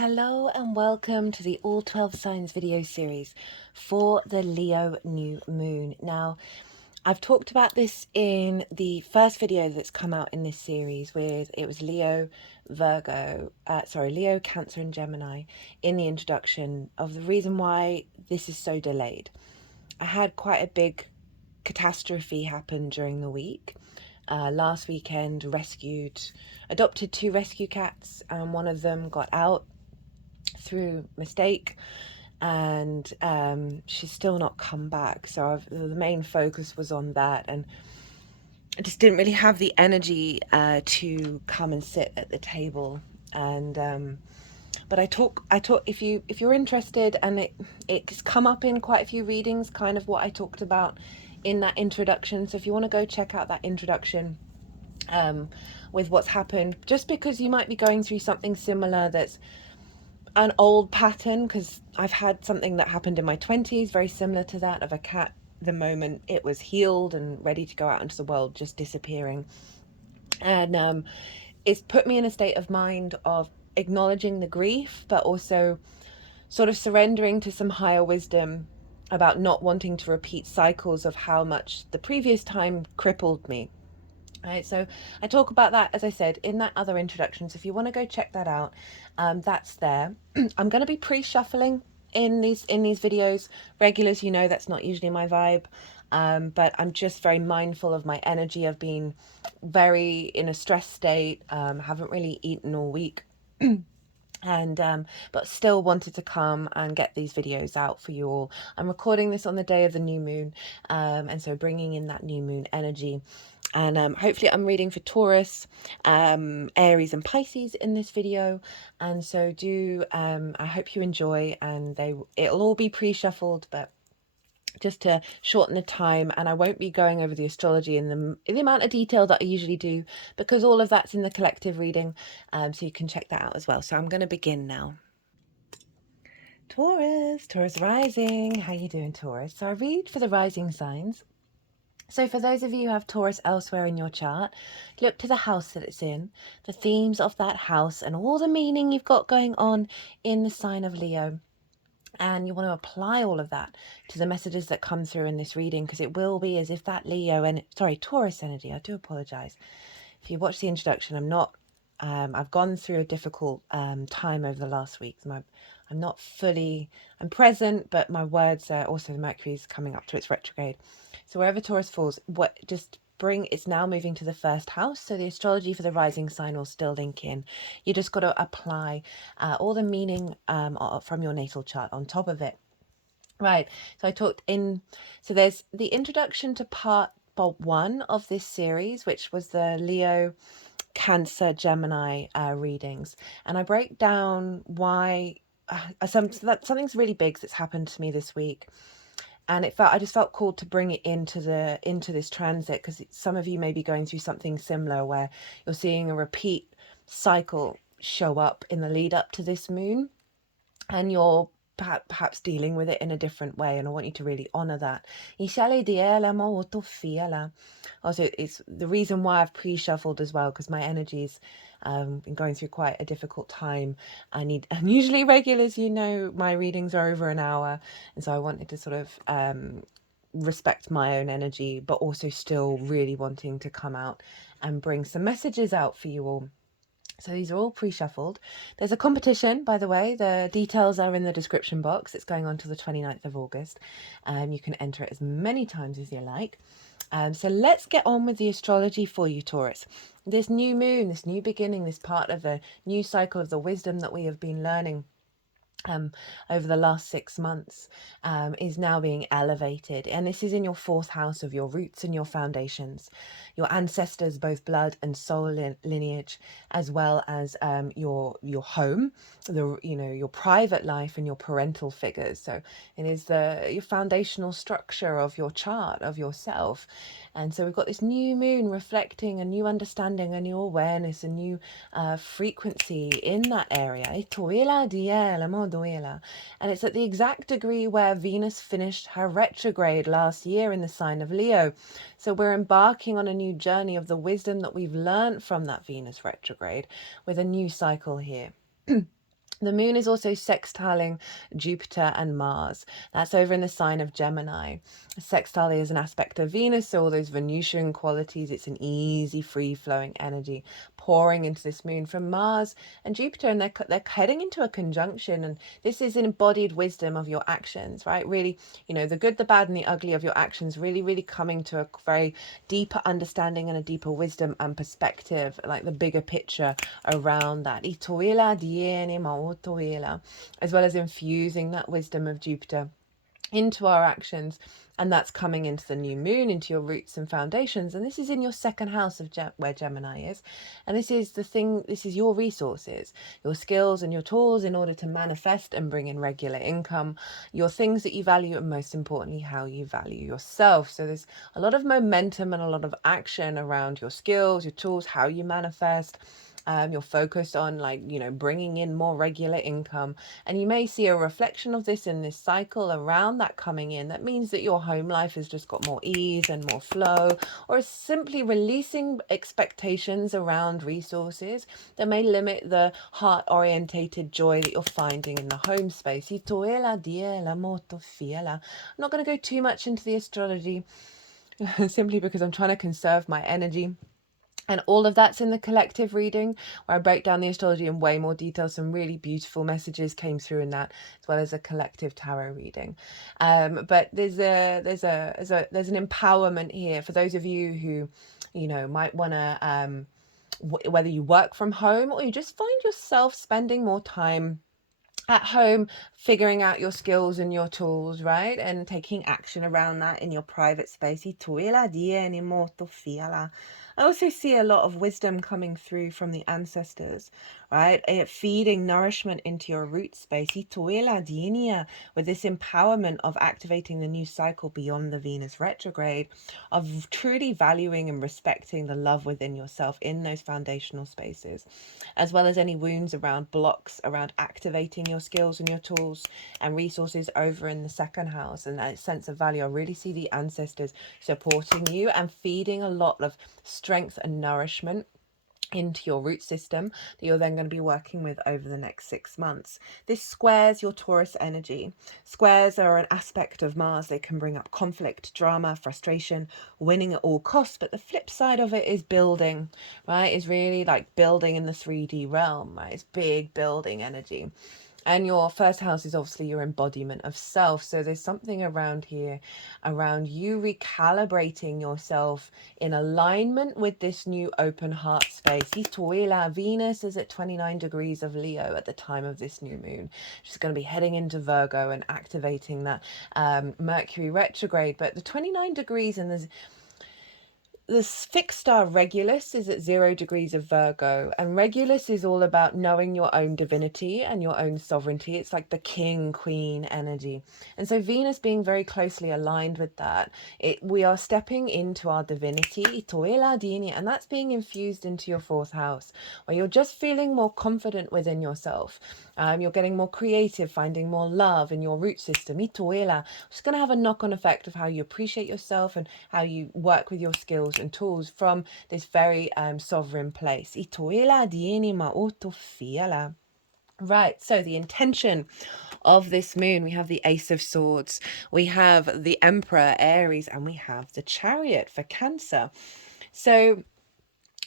Hello and welcome to the All 12 Signs video series for the Leo new moon. Now, I've talked about this in the first video that's come out in this series it was Leo, Leo, Cancer and Gemini in the introduction of the reason why this is so delayed. I had quite a big catastrophe happen during the week. Last weekend, adopted 2 rescue cats, and one of them got out through mistake, and she's still not come back. So the main focus was on that, and I just didn't really have the energy to come and sit at the table. And but I talk if you're interested, and it's come up in quite a few readings, kind of what I talked about in that introduction. So if you want to go check out that introduction with what's happened, just because you might be going through something similar that's an old pattern, because I've had something that happened in my 20s very similar to that, of a cat, the moment it was healed and ready to go out into the world, just disappearing. And it's put me in a state of mind of acknowledging the grief, but also sort of surrendering to some higher wisdom about not wanting to repeat cycles of how much the previous time crippled me. Right, so I talk about that, as I said, in that other introduction. So if you want to go check that out, that's there. I'm going to be pre-shuffling in these videos. Regulars, you know, that's not usually my vibe, but I'm just very mindful of my energy. I've been very in a stress state, haven't really eaten all week. And but still wanted to come and get these videos out for you all. I'm recording this on the day of the new moon, and so bringing in that new moon energy. And hopefully I'm reading for Taurus, Aries and Pisces in this video. And so I hope you enjoy, and it'll all be pre-shuffled, but just to shorten the time, and I won't be going over the astrology in the amount of detail that I usually do, because all of that's in the collective reading, so you can check that out as well. So I'm going to begin now. Taurus rising. How you doing, Taurus? So I read for the rising signs. So for those of you who have Taurus elsewhere in your chart, look to the house that it's in, the themes of that house, and all the meaning you've got going on in the sign of Leo. And you want to apply all of that to the messages that come through in this reading, because it will be as if that Taurus energy, I do apologize. If you watch the introduction, I've gone through a difficult time over the last week. I'm present, but my words are also, the Mercury's coming up to its retrograde. So wherever Taurus falls, it's now moving to the first house. So the astrology for the rising sign will still link in. You just got to apply all the meaning from your natal chart on top of it. Right. So there's the introduction to part 1 of this series, which was the Leo, Cancer, Gemini readings. And I break down why something's really big that's happened to me this week. And I just felt called to bring it into this transit, because some of you may be going through something similar where you're seeing a repeat cycle show up in the lead up to this moon, and you're perhaps dealing with it in a different way, and I want you to really honor that. Also, it's the reason why I've pre-shuffled as well, because my energy's been going through quite a difficult time. And usually regulars, you know, my readings are over an hour, and so I wanted to sort of respect my own energy, but also still really wanting to come out and bring some messages out for you all. So these are all pre-shuffled. There's a competition, by the way. The details are in the description box. It's going on till the 29th of August. You can enter it as many times as you like. So let's get on with the astrology for you, Taurus. This new moon, this new beginning, this part of the new cycle of the wisdom that we have been learning over the last 6 months is now being elevated, and this is in your 4th house of your roots and your foundations, your ancestors, both blood and soul lineage, as well as your home, your private life and your parental figures. So it is your foundational structure of your chart of yourself. And so we've got this new moon reflecting a new understanding, a new awareness, a new frequency in that area. And it's at the exact degree where Venus finished her retrograde last year in the sign of Leo. So we're embarking on a new journey of the wisdom that we've learned from that Venus retrograde, with a new cycle here. The moon is also sextiling Jupiter and Mars. That's over in the sign of Gemini. Sextile is an aspect of Venus, so all those Venusian qualities. It's an easy, free-flowing energy pouring into this moon from Mars and Jupiter, and they're heading into a conjunction. And this is an embodied wisdom of your actions, right? Really, the good, the bad, and the ugly of your actions. Really, really coming to a very deeper understanding and a deeper wisdom and perspective, like the bigger picture around that. As well as infusing that wisdom of Jupiter into our actions, and that's coming into the new moon, into your roots and foundations. And this is in your second house of where Gemini is, and this is your resources, your skills and your tools in order to manifest and bring in regular income, your things that you value, and most importantly how you value yourself. So there's a lot of momentum and a lot of action around your skills, your tools, how you manifest. You're focused on bringing in more regular income, and you may see a reflection of this in this cycle around that coming in. That means that your home life has just got more ease and more flow, or simply releasing expectations around resources that may limit the heart orientated joy that you're finding in the home space. I'm not going to go too much into the astrology simply because I'm trying to conserve my energy. And all of that's in the collective reading, where I break down the astrology in way more detail. Some really beautiful messages came through in that, as well as a collective tarot reading. But there's an empowerment here for those of you who, might want to, whether you work from home or you just find yourself spending more time at home, figuring out your skills and your tools, right? And taking action around that in your private space. I also see a lot of wisdom coming through from the ancestors, right? Feeding nourishment into your root space. With this empowerment of activating the new cycle beyond the Venus retrograde, of truly valuing and respecting the love within yourself in those foundational spaces, as well as any wounds around blocks, around activating your skills and your tools and resources over in the second house. And that sense of value, I really see the ancestors supporting you and feeding a lot of strength and nourishment into your root system that you're then going to be working with over the next 6 months. This squares your Taurus energy. Squares are an aspect of Mars. They can bring up conflict, drama, frustration, winning at all costs. But the flip side of it is building, right? Is really like building in the 3D realm, right? It's big building energy. And your first house is obviously your embodiment of self. So there's something around here, around you recalibrating yourself in alignment with this new open heart space. Venus is at 29 degrees of Leo at the time of this new moon. She's going to be heading into Virgo and activating that Mercury retrograde. But the 29 degrees and the fixed star Regulus is at 0 degrees of Virgo, and Regulus is all about knowing your own divinity and your own sovereignty. It's like the king, queen energy. And so Venus being very closely aligned with that, we are stepping into our divinity, and that's being infused into your fourth house, where you're just feeling more confident within yourself. You're getting more creative, finding more love in your root system. It's going to have a knock-on effect of how you appreciate yourself and how you work with your skills and tools from this very sovereign place. Right, so the intention of this moon, we have the Ace of Swords, we have the Emperor, Aries, and we have the Chariot for Cancer. So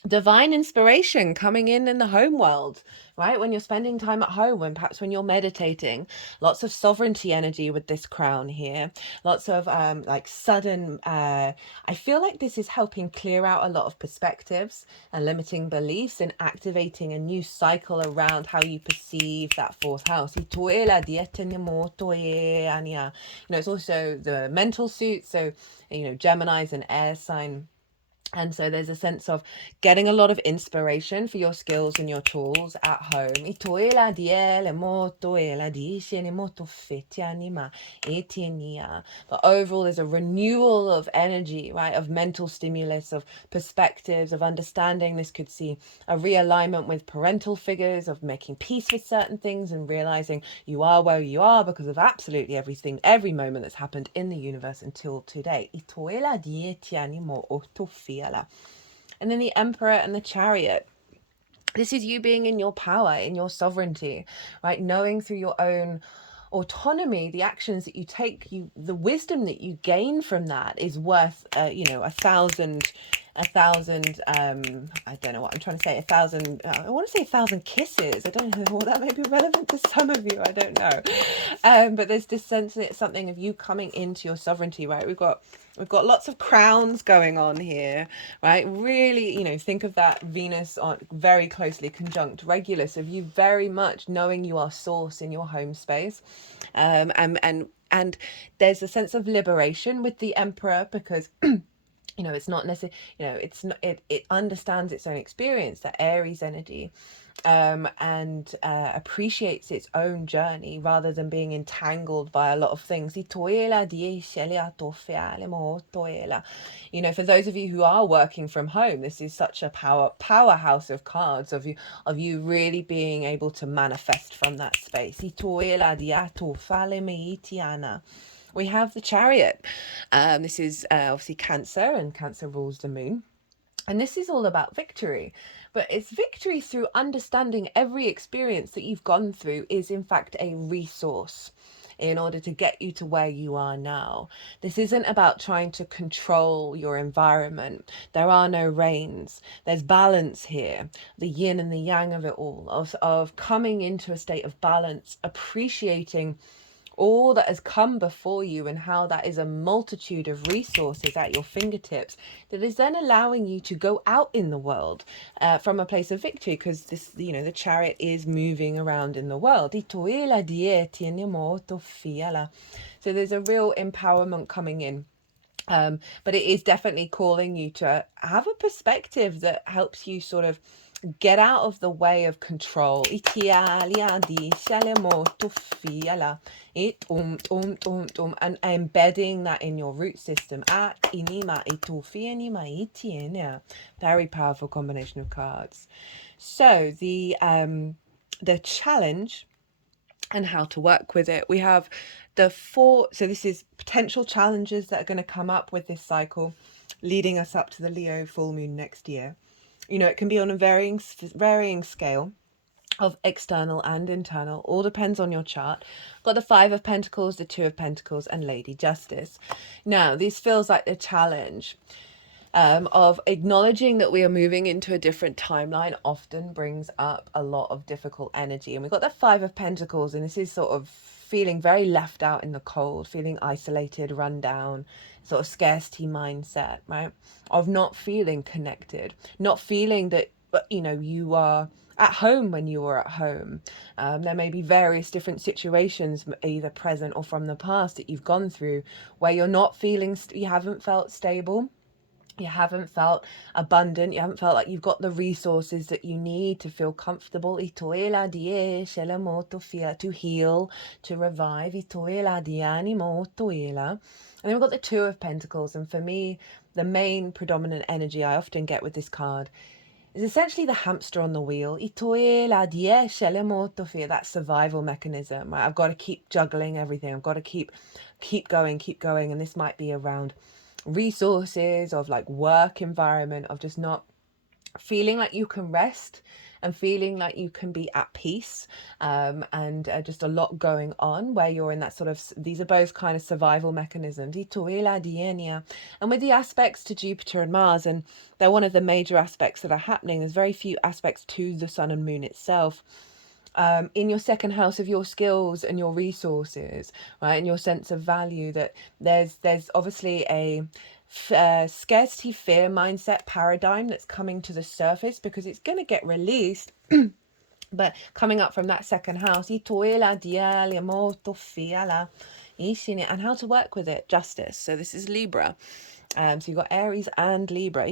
divine inspiration coming in the home world, right? When you're spending time at home, when you're meditating, lots of sovereignty energy with this crown here, lots of sudden I feel like this is helping clear out a lot of perspectives and limiting beliefs and activating a new cycle around how you perceive that fourth house. It's also the mental suit, so Gemini's an air sign. And so there's a sense of getting a lot of inspiration for your skills and your tools at home. But overall, there's a renewal of energy, right? Of mental stimulus, of perspectives, of understanding. This could see a realignment with parental figures, of making peace with certain things and realizing you are where you are because of absolutely everything, every moment that's happened in the universe until today. And then the Emperor and the Chariot. This is you being in your power, in your sovereignty, right? Knowing through your own autonomy, the actions that you take, the wisdom that you gain from that is worth, I don't know what I'm trying to say, I want to say 1,000 kisses. I don't know, well, that may be relevant to some of you, I don't know. But there's this sense that it's something of you coming into your sovereignty, right? We've got lots of crowns going on here, right? Really, think of that Venus on very closely conjunct Regulus, of you very much knowing you are source in your home space. And there's a sense of liberation with the Emperor, because it's not necessarily, it's not, it understands its own experience, that Aries energy, and appreciates its own journey rather than being entangled by a lot of things. For those of you who are working from home, this is such a powerhouse of cards of you really being able to manifest from that space. We have the Chariot. This is obviously Cancer, and Cancer rules the moon. And this is all about victory. But it's victory through understanding every experience that you've gone through is in fact a resource in order to get you to where you are now. This isn't about trying to control your environment. There are no reins. There's balance here, the yin and the yang of it all, of coming into a state of balance, appreciating all that has come before you and how that is a multitude of resources at your fingertips that is then allowing you to go out in the world from a place of victory, because this, the Chariot is moving around in the world. So there's a real empowerment coming in. But it is definitely calling you to have a perspective that helps you sort of get out of the way of control. And embedding that in your root system. Very powerful combination of cards. So the challenge and how to work with it. We have so this is potential challenges that are going to come up with this cycle leading us up to the Leo full moon next year. It can be on a varying scale of external and internal, all depends on your chart. Got the 5 of Pentacles, the 2 of Pentacles, and Lady Justice. Now, this feels like the challenge of acknowledging that we are moving into a different timeline often brings up a lot of difficult energy. And we've got the 5 of Pentacles, and this is sort of feeling very left out in the cold, feeling isolated, run down, sort of scarcity mindset, right? Of not feeling connected, not feeling that, you are at home when you were at home. There may be various different situations, either present or from the past, that you've gone through where you're not feeling, you haven't felt stable. You haven't felt abundant. You haven't felt like you've got the resources that you need to feel comfortable. To heal, to revive. And then we've got the 2 of Pentacles. And for me, the main predominant energy I often get with this card is essentially the hamster on the wheel. That survival mechanism. Right? I've got to keep juggling everything. I've got to keep going. And this might be around resources, of like work environment, of just not feeling like you can rest and feeling like you can be at peace, and just a lot going on where you're in that sort of, these are both kind of survival mechanisms. And with the aspects to Jupiter and Mars, and they're one of the major aspects that are happening, there's very few aspects to the sun and moon itself. In your second house of your skills and your resources, right, and your sense of value, that there's obviously a scarcity fear mindset paradigm that's coming to the surface, because it's going to get released. But coming up from that second house, and how to work with it, justice. So this is Libra. So you've got Aries and Libra. And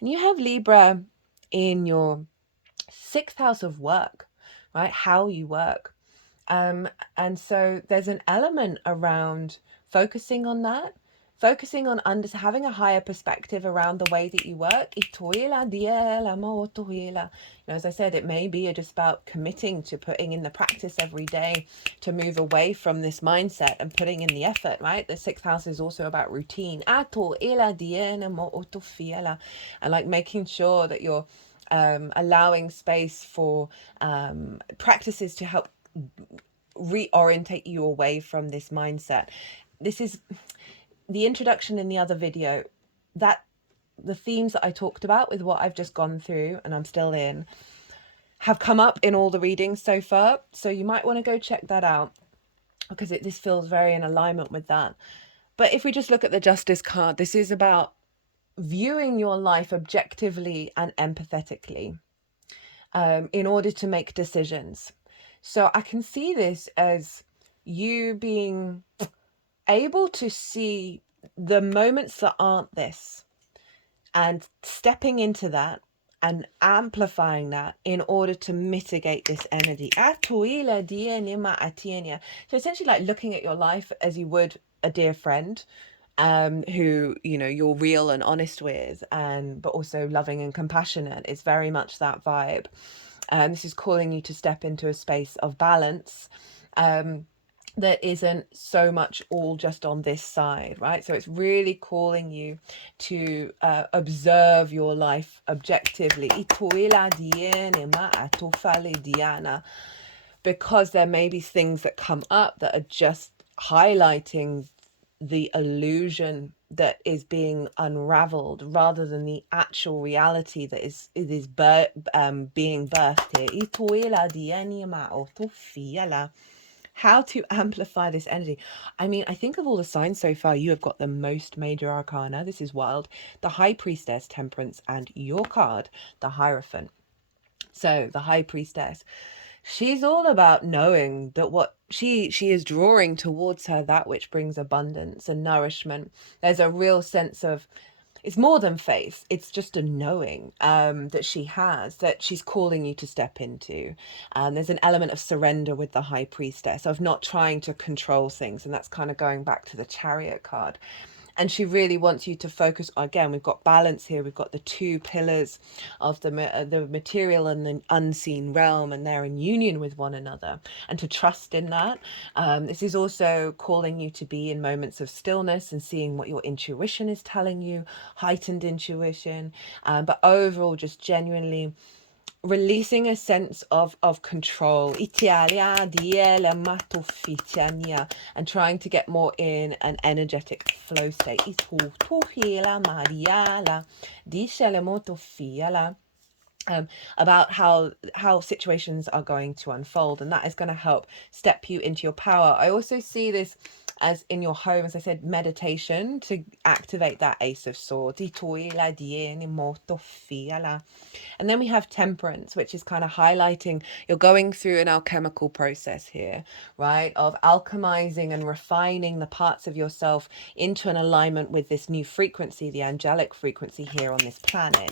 you have Libra in your 6th house of work, right? How you work. And so there's an element around focusing on that, focusing on having a higher perspective around the way that you work. As I said, it may be just about committing to putting in the practice every day to move away from this mindset and putting in the effort, right? The sixth house is also about routine. And like making sure that you're allowing space for practices to help reorientate you away from this mindset. This is the introduction in the other video, that the themes that I talked about with what I've just gone through and I'm still in have come up in all the readings so far. So you might want to go check that out because this feels very in alignment with that. But if we just look at the Justice card, this is about viewing your life objectively and empathetically in order to make decisions. So I can see this as you being able to see the moments that aren't this and stepping into that and amplifying that in order to mitigate this energy. So essentially like looking at your life as you would a dear friend who, you know, you're real and honest with, but also loving and compassionate. It's very much that vibe. This is calling you to step into a space of balance that isn't so much all just on this side, right? So it's really calling you to observe your life objectively, because there may be things that come up that are just highlighting the illusion that is being unraveled rather than the actual reality that is being birthed here. How to amplify this energy. I mean, I think of all the signs so far, you have got the most major arcana. This is wild. The High Priestess, Temperance, and your card, the Hierophant. So the High Priestess, she's all about knowing that what she is drawing towards her, that which brings abundance and nourishment. There's a real sense of, it's more than faith, it's just a knowing that she has, that she's calling you to step into. There's an element of surrender with the High Priestess, of not trying to control things, and that's kind of going back to the Chariot card. And she really wants you to focus, again, we've got balance here, we've got the two pillars of the material and the unseen realm, and they're in union with one another, and to trust in that. This is also calling you to be in moments of stillness and seeing what your intuition is telling you, heightened intuition, but overall just genuinely releasing a sense of control and trying to get more in an energetic flow state. About how situations are going to unfold, and that is going to help step you into your power. I also see this as in your home, as I said, meditation to activate that Ace of Swords. And then we have Temperance, which is kind of highlighting you're going through an alchemical process here, right? Of alchemizing and refining the parts of yourself into an alignment with this new frequency, the angelic frequency here on this planet.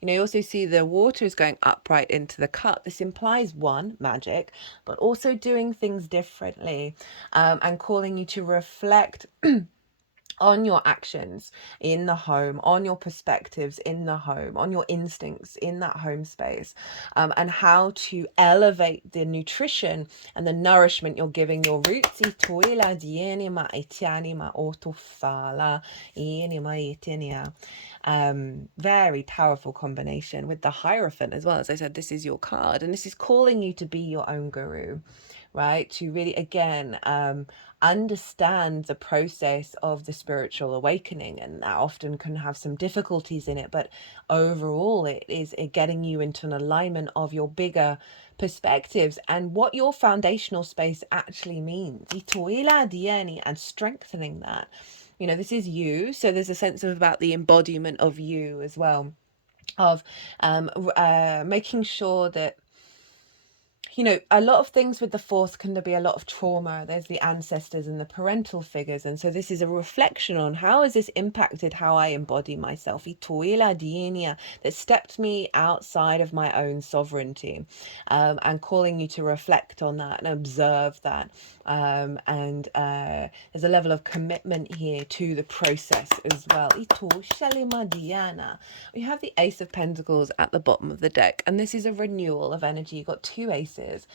You know, you also see the water is going upright into the cup. This implies, one, magic, but also doing things differently, and calling you to reflect on your actions in the home, on your perspectives in the home, on your instincts in that home space, and how to elevate the nutrition and the nourishment you're giving your roots. Very powerful combination with the Hierophant as well. As I said, this is your card, and this is calling you to be your own guru, right? To really, again, understand the process of the spiritual awakening, and that often can have some difficulties in it, but overall it is getting you into an alignment of your bigger perspectives and what your foundational space actually means, and strengthening that. You know, this is you, so there's a sense of about the embodiment of you as well, of making sure that you know, a lot of things with the fourth can be a lot of trauma. There's the ancestors and the parental figures. And so this is a reflection on how has this impacted how I embody myself. That stepped me outside of my own sovereignty, and calling you to reflect on that and observe that. And there's a level of commitment here to the process as well. We have the Ace of Pentacles at the bottom of the deck, and this is a renewal of energy. You've got two aces,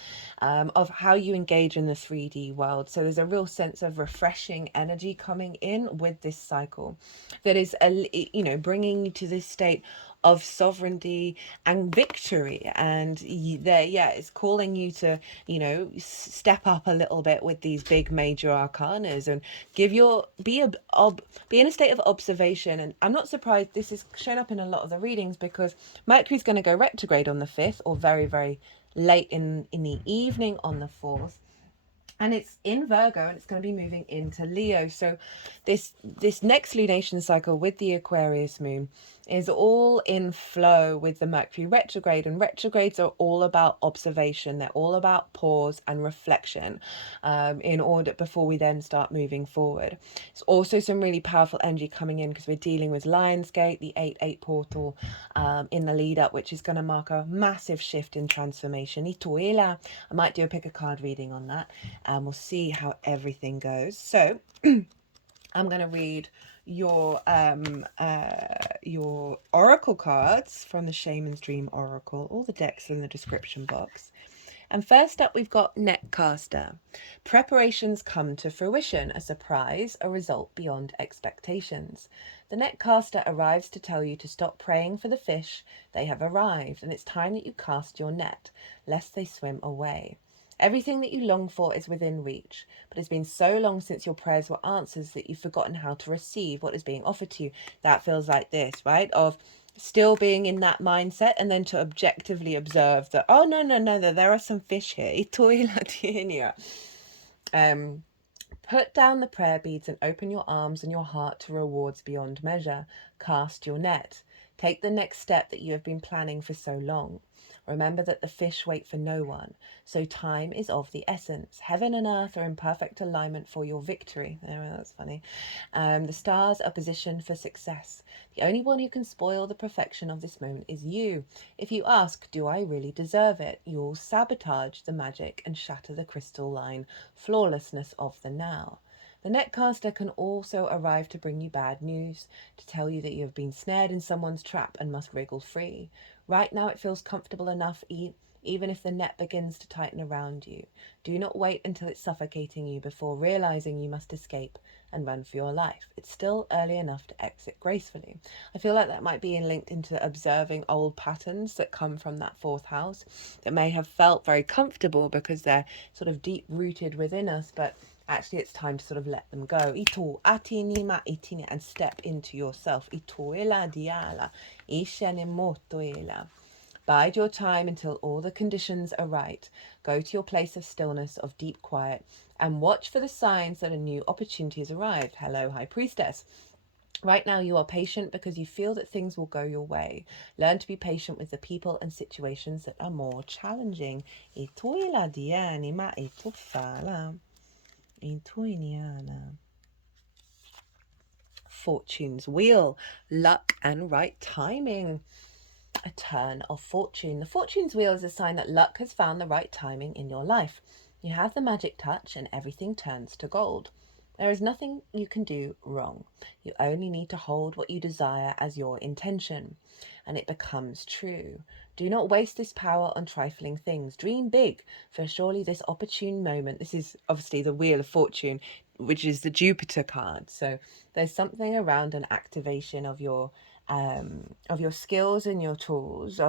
of how you engage in the 3D world. So there's a real sense of refreshing energy coming in with this cycle that is, you know, bringing you to this state of sovereignty and victory. And there, yeah, it's calling you to, you know, step up a little bit with these big major arcanas and be in a state of observation. And I'm not surprised this is shown up in a lot of the readings, because Mercury's going to go retrograde on the 5th, or very, very late in the evening on the 4th. And it's in Virgo, and it's going to be moving into Leo. So this next lunation cycle with the Aquarius moon is all in flow with the Mercury retrograde. And retrogrades are all about observation. They're all about pause and reflection, in order before we then start moving forward. It's also some really powerful energy coming in, because we're dealing with Lionsgate, the 8-8 portal, in the lead up, which is going to mark a massive shift in transformation. I might do a pick a card reading on that, and we'll see how everything goes. So I'm going to read your oracle cards from the Shaman's Dream Oracle. All the decks are in the description box. And first up, we've got Netcaster. Preparations come to fruition, a surprise, a result beyond expectations. The Netcaster arrives to tell you to stop praying for the fish. They have arrived, and it's time that you cast your net, lest they swim away. Everything that you long for is within reach, but it's been so long since your prayers were answers that you've forgotten how to receive what is being offered to you. That feels like this, right? Of still being in that mindset, and then to objectively observe that, oh, no, there are some fish here. Put down the prayer beads and open your arms and your heart to rewards beyond measure. Cast your net. Take the next step that you have been planning for so long. Remember that the fish wait for no one, so time is of the essence. Heaven and earth are in perfect alignment for your victory. Oh, that's funny. The stars are positioned for success. The only one who can spoil the perfection of this moment is you. If you ask, do I really deserve it? You'll sabotage the magic and shatter the crystalline flawlessness of the now. The Netcaster can also arrive to bring you bad news, to tell you that you have been snared in someone's trap and must wriggle free. Right now it feels comfortable enough, even if the net begins to tighten around you. Do not wait until it's suffocating you before realizing you must escape and run for your life. It's still early enough to exit gracefully. I feel like that might be linked into observing old patterns that come from that 4th house that may have felt very comfortable because they're sort of deep rooted within us, but actually it's time to sort of let them go. And step into yourself. Bide your time until all the conditions are right. Go to your place of stillness, of deep quiet, and watch for the signs that a new opportunity has arrived. Hello, High Priestess. Right now you are patient because you feel that things will go your way. Learn to be patient with the people and situations that are more challenging. Fortune's wheel, luck and right timing. A turn of fortune. The fortune's wheel is a sign that luck has found the right timing in your life. You have the magic touch and everything turns to gold. There is nothing you can do wrong. You only need to hold what you desire as your intention, and it becomes true. Do not waste this power on trifling things. Dream big, for surely this opportune moment, this is obviously the Wheel of Fortune, which is the Jupiter card. So there's something around an activation of your skills and your tools,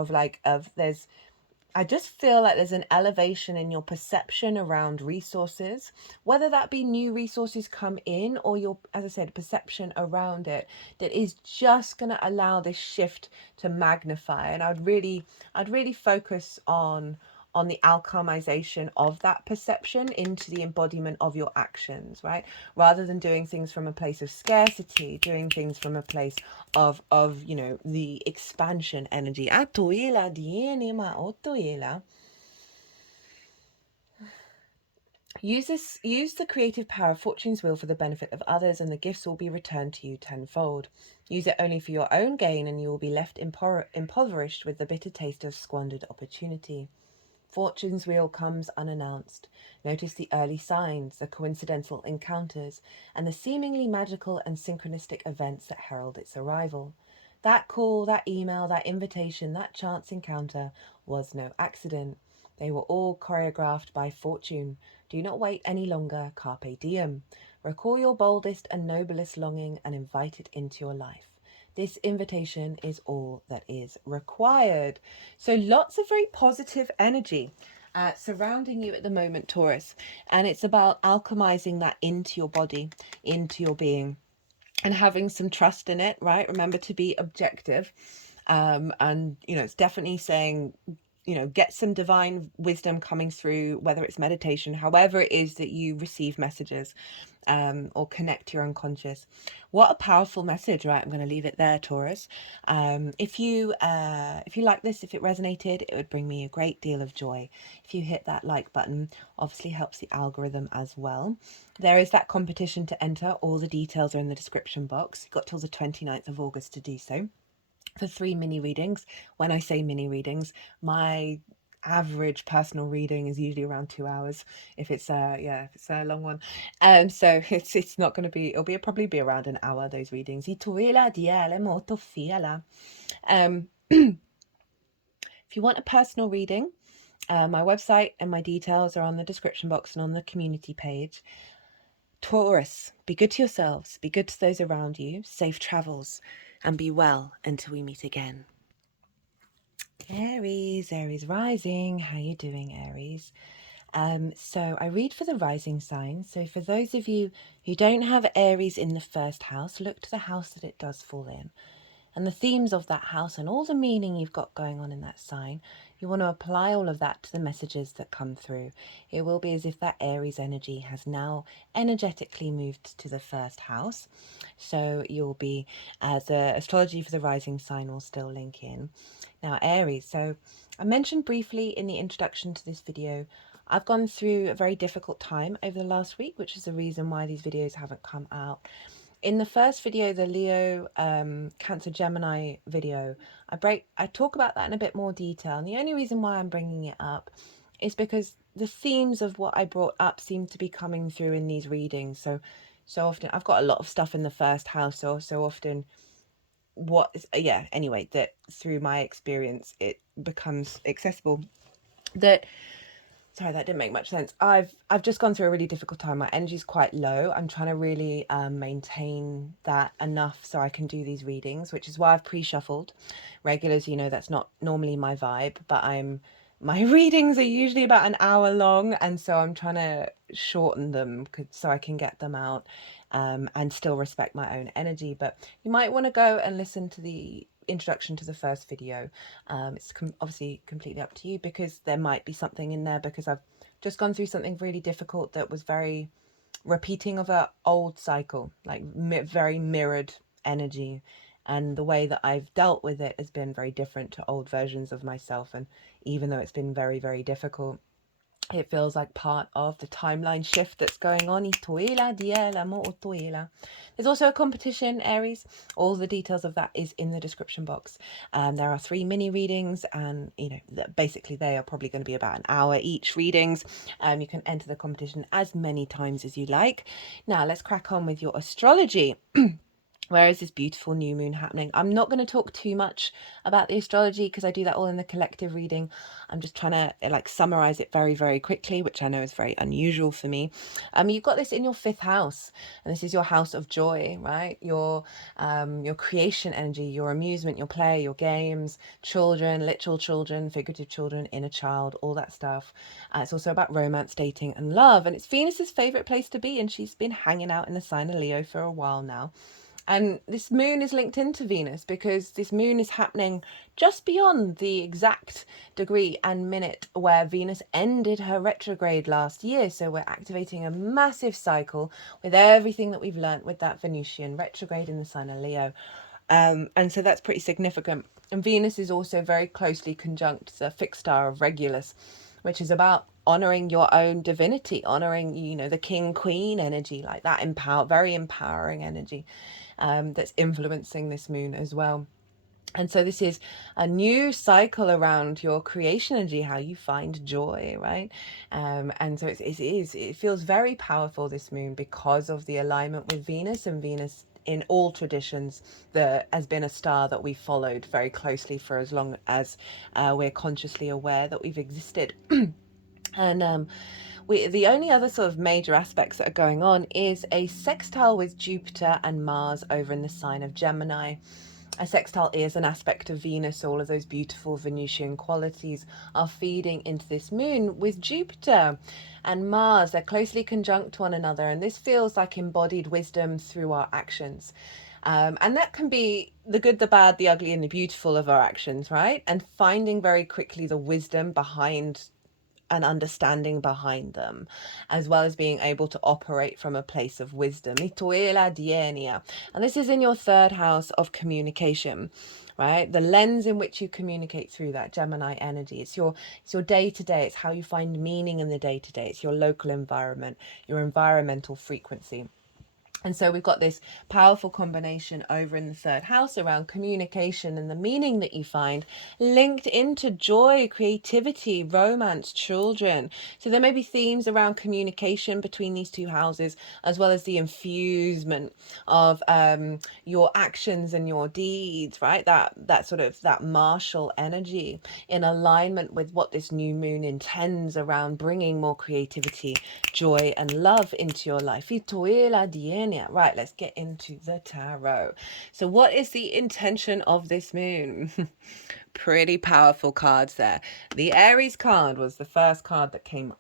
I just feel like there's an elevation in your perception around resources, whether that be new resources come in or your, as I said, perception around it, that is just going to allow this shift to magnify. And I'd really focus on the alchemization of that perception into the embodiment of your actions, right? Rather than doing things from a place of scarcity, doing things from a place of you know, the expansion energy. Use the creative power of Fortune's wheel for the benefit of others, and the gifts will be returned to you tenfold. Use it only for your own gain, and you will be left impoverished with the bitter taste of squandered opportunity. Fortune's wheel comes unannounced. Notice the early signs, the coincidental encounters, and the seemingly magical and synchronistic events that herald its arrival. That call, that email, that invitation, that chance encounter was no accident. They were all choreographed by Fortune. Do not wait any longer, carpe diem. Recall your boldest and noblest longing and invite it into your life. This invitation is all that is required. So lots of very positive energy surrounding you at the moment, Taurus. And it's about alchemizing that into your body, into your being, and having some trust in it, right? Remember to be objective. And, you know, it's definitely saying, you know, get some divine wisdom coming through, whether it's meditation, however it is that you receive messages, or connect to your unconscious. What a powerful message, right? I'm going to leave it there, Taurus. If you like this, if it resonated, it would bring me a great deal of joy. If you hit that like button, obviously helps the algorithm as well. There is that competition to enter. All the details are in the description box. You've got till the 29th of August to do so, for 3 mini readings. When I say mini readings, my average personal reading is usually around 2 hours if it's if it's a long one. So it's not going to be, it'll probably be around an hour, those readings. If you want a personal reading, my website and my details are on the description box and on the community page. Taurus, be good to yourselves, be good to those around you, safe travels, and be well until we meet again. Aries, Aries rising. How you doing, Aries? So I read for the rising sign. So for those of you who don't have Aries in the first house, look to the house that it does fall in. And the themes of that house and all the meaning you've got going on in that sign, you want to apply all of that to the messages that come through. It will be as if that Aries energy has now energetically moved to the first house. So you'll be, as the astrology for the rising sign will still link in. Now, Aries. So I mentioned briefly in the introduction to this video, I've gone through a very difficult time over the last week, which is the reason why these videos haven't come out. In the first video, the Leo, Cancer, Gemini video, I talk about that in a bit more detail. And the only reason why I'm bringing it up is because the themes of what I brought up seem to be coming through in these readings. So often I've got a lot of stuff in the first house, so often anyway, that through my experience, it becomes accessible. Sorry, that didn't make much sense. I've just gone through a really difficult time. My energy's quite low. I'm trying to really maintain that enough so I can do these readings, which is why I've pre-shuffled. Regulars, you know, that's not normally my vibe, but my readings are usually about an hour long, and so I'm trying to shorten them so I can get them out and still respect my own energy. But you might want to go and listen to the introduction to the first video. It's obviously completely up to you, because there might be something in there, because I've just gone through something really difficult that was very repeating of a old cycle, like very mirrored energy, and the way that I've dealt with it has been very different to old versions of myself. And even though it's been very, very difficult, it feels like part of the timeline shift that's going on. There's also a competition, Aries. All the details of that is in the description box. There are 3 mini readings, and you know, basically they are probably going to be about an hour each readings. You can enter the competition as many times as you like. Now let's crack on with your astrology. Where is this beautiful new moon happening? I'm not going to talk too much about the astrology because I do that all in the collective reading. I'm just trying to summarize it very, very quickly, which I know is very unusual for me. You've got this in your 5th house, and this is your house of joy, right? Your creation energy, your amusement, your play, your games, children, literal children, figurative children, inner child, all that stuff. It's also about romance, dating, and love, and it's Venus's favorite place to be, and she's been hanging out in the sign of Leo for a while now. And this moon is linked into Venus because this moon is happening just beyond the exact degree and minute where Venus ended her retrograde last year. So we're activating a massive cycle with everything that we've learnt with that Venusian retrograde in the sign of Leo. And so that's pretty significant. And Venus is also very closely conjunct the fixed star of Regulus. which is about honoring your own divinity, honoring, you know, the king queen energy, like that very empowering energy that's influencing this moon as well. And so this is a new cycle around your creation energy, how you find joy, right? And so it feels very powerful, this moon, because of the alignment with Venus. And Venus, in all traditions, has been a star that we followed very closely for as long as we're consciously aware that we've existed. And the only other sort of major aspects that are going on is a sextile with Jupiter and Mars over in the sign of Gemini. A sextile is an aspect of Venus. All of those beautiful Venusian qualities are feeding into this moon with Jupiter and Mars. They're closely conjunct to one another, and this feels like embodied wisdom through our actions. And that can be the good, the bad, the ugly, and the beautiful of our actions, right? And finding very quickly the wisdom behind and understanding behind them, as well as being able to operate from a place of wisdom. And this is in your third house of communication, right? The lens in which you communicate through that Gemini energy. It's your day to day. It's how you find meaning in the day to day. It's your local environment, your environmental frequency. And so we've got this powerful combination over in the third house around communication and the meaning that you find linked into joy, creativity, romance, children. So there may be themes around communication between these two houses, as well as the infusement of your actions and your deeds, right? That sort of that martial energy in alignment with what this new moon intends around bringing more creativity, joy, and love into your life. Right, let's get into the tarot. So what is the intention of this moon? Pretty powerful cards there. The Aries card was the first card that came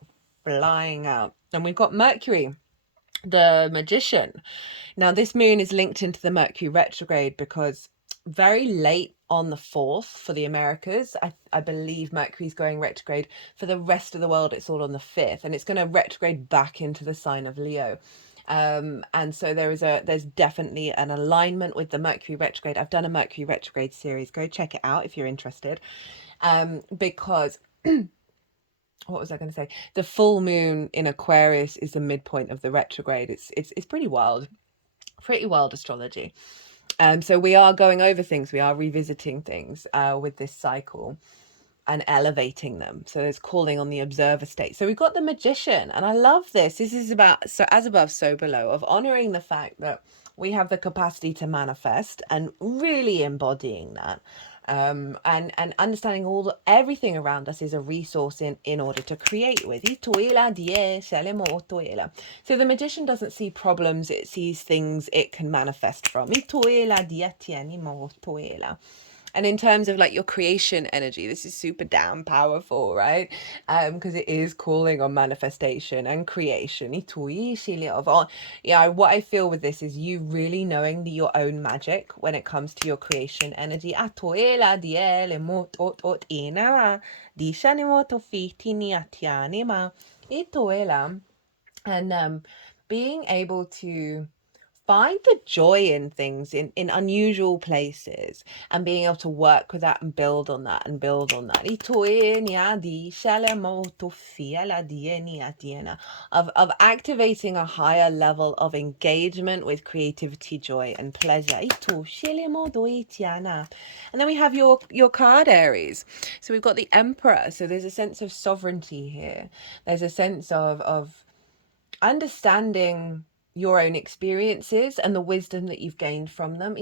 flying out. And we've got Mercury, the Magician. Now, this moon is linked into the Mercury retrograde because very late on the 4th for the Americas, I believe Mercury's going retrograde. For the rest of the world, it's all on the 5th, and it's going to retrograde back into the sign of Leo. And so there's definitely an alignment with the Mercury retrograde. I've done a Mercury retrograde series. Go check it out if you're interested. Because what was I going to say? The full moon in Aquarius is the midpoint of the retrograde. It's pretty wild astrology. So we are going over things. We are revisiting things with this cycle and elevating them. So it's calling on the observer state. So we've got the Magician, and I love this. This is about, so as above, so below, of honoring the fact that we have the capacity to manifest and really embodying that. And understanding everything around us is a resource in order to create with. So the Magician doesn't see problems, it sees things it can manifest from. And in terms of like your creation energy, this is super damn powerful, right? Because it is calling on manifestation and creation. Yeah, what I feel with this is you really knowing your own magic when it comes to your creation energy. And being able to find the joy in things in unusual places, and being able to work with that and build on that and build on that. Of activating a higher level of engagement with creativity, joy, and pleasure. And then we have your card, Aries. So we've got the Emperor. So there's a sense of sovereignty here. There's a sense of understanding your own experiences and the wisdom that you've gained from them.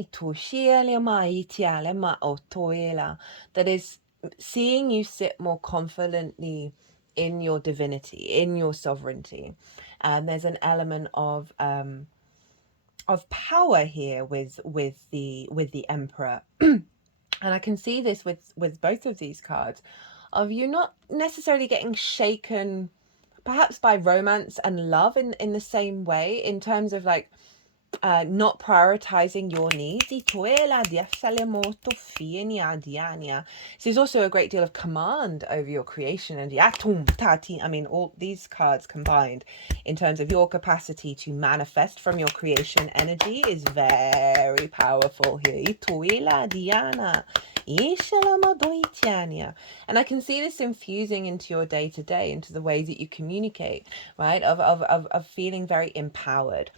That is seeing you sit more confidently in your divinity, in your sovereignty. And there's an element of power here with the Emperor. And I can see this with both of these cards, of you not necessarily getting shaken perhaps by romance and love in the same way, in terms of like not prioritizing your needs. So there's also a great deal of command over your creation, and I mean, all these cards combined in terms of your capacity to manifest from your creation energy is very powerful here. And I can see this infusing into your day to day, into the ways that you communicate, right? Of feeling very empowered,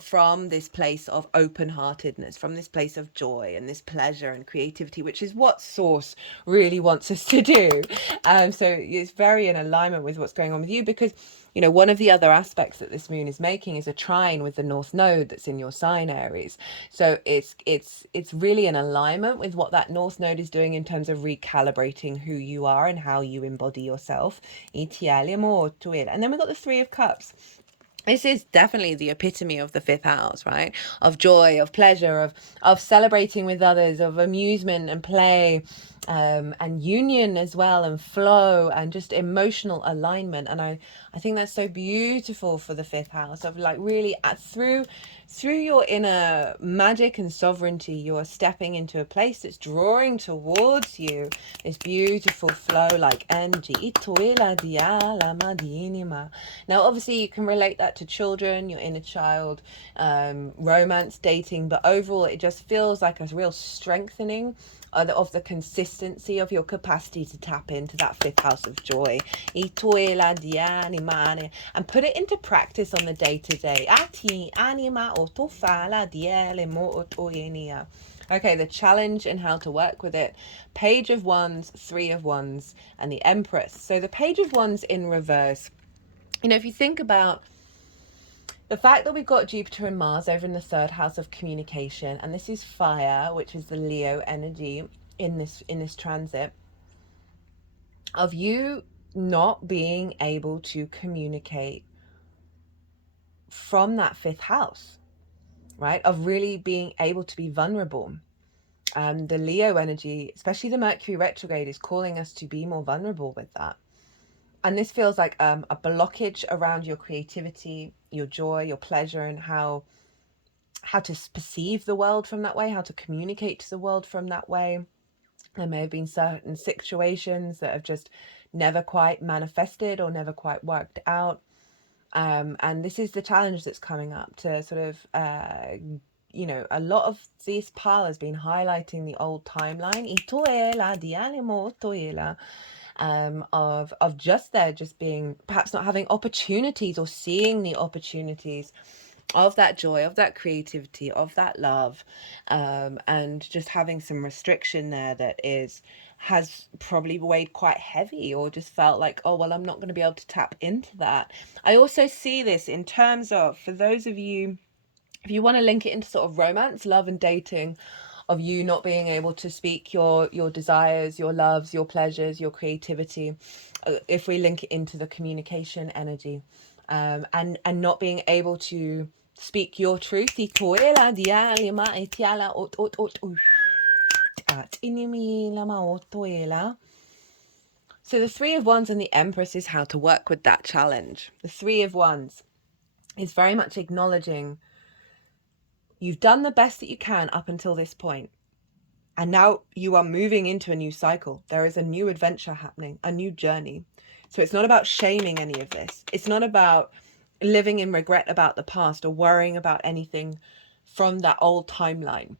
from this place of open-heartedness, from this place of joy and this pleasure and creativity, which is what Source really wants us to do. So it's very in alignment with what's going on with you, because one of the other aspects that this moon is making is a trine with the North Node that's in your sign, Aries. So it's really in alignment with what that North Node is doing in terms of recalibrating who you are and how you embody yourself. And then we've got the Three of Cups. This is definitely the epitome of the fifth house, right? Of joy, of pleasure, of celebrating with others, of amusement and play, and union as well, and flow, and just emotional alignment. And I think that's so beautiful for the fifth house, of like really through your inner magic and sovereignty, you are stepping into a place that's drawing towards you this beautiful flow, like NG. Now, obviously, you can relate that to children, your inner child, romance, dating, but overall, it just feels like a real strengthening of the consistency of your capacity to tap into that fifth house of joy, and put it into practice on the day-to-day. Okay, the challenge and how to work with it. Page of Wands, Three of Wands, and the Empress. So the Page of Wands in reverse, if you think about the fact that we've got Jupiter and Mars over in the third house of communication, and this is fire, which is the Leo energy in this transit, of you not being able to communicate from that fifth house, right? Of really being able to be vulnerable. The Leo energy, especially the Mercury retrograde, is calling us to be more vulnerable with that. And this feels like a blockage around your creativity, your joy, your pleasure, and how to perceive the world from that way, how to communicate to the world from that way. There may have been certain situations that have just never quite manifested or never quite worked out. And this is the challenge that's coming up, to sort of, a lot of this pile has been highlighting the old timeline. Of just being, perhaps not having opportunities or seeing the opportunities of that joy, of that creativity, of that love, and just having some restriction there that has probably weighed quite heavy, or just felt like, oh, well, I'm not going to be able to tap into that. I also see this in terms of, for those of you, if you want to link it into sort of romance, love and dating, of you not being able to speak your desires, your loves, your pleasures, your creativity, if we link it into the communication energy, and not being able to speak your truth. So the Three of Wands and the Empress is how to work with that challenge. The Three of Wands is very much acknowledging you've done the best that you can up until this point, and now you are moving into a new cycle. There is a new adventure happening, a new journey. So it's not about shaming any of this. It's not about living in regret about the past or worrying about anything from that old timeline.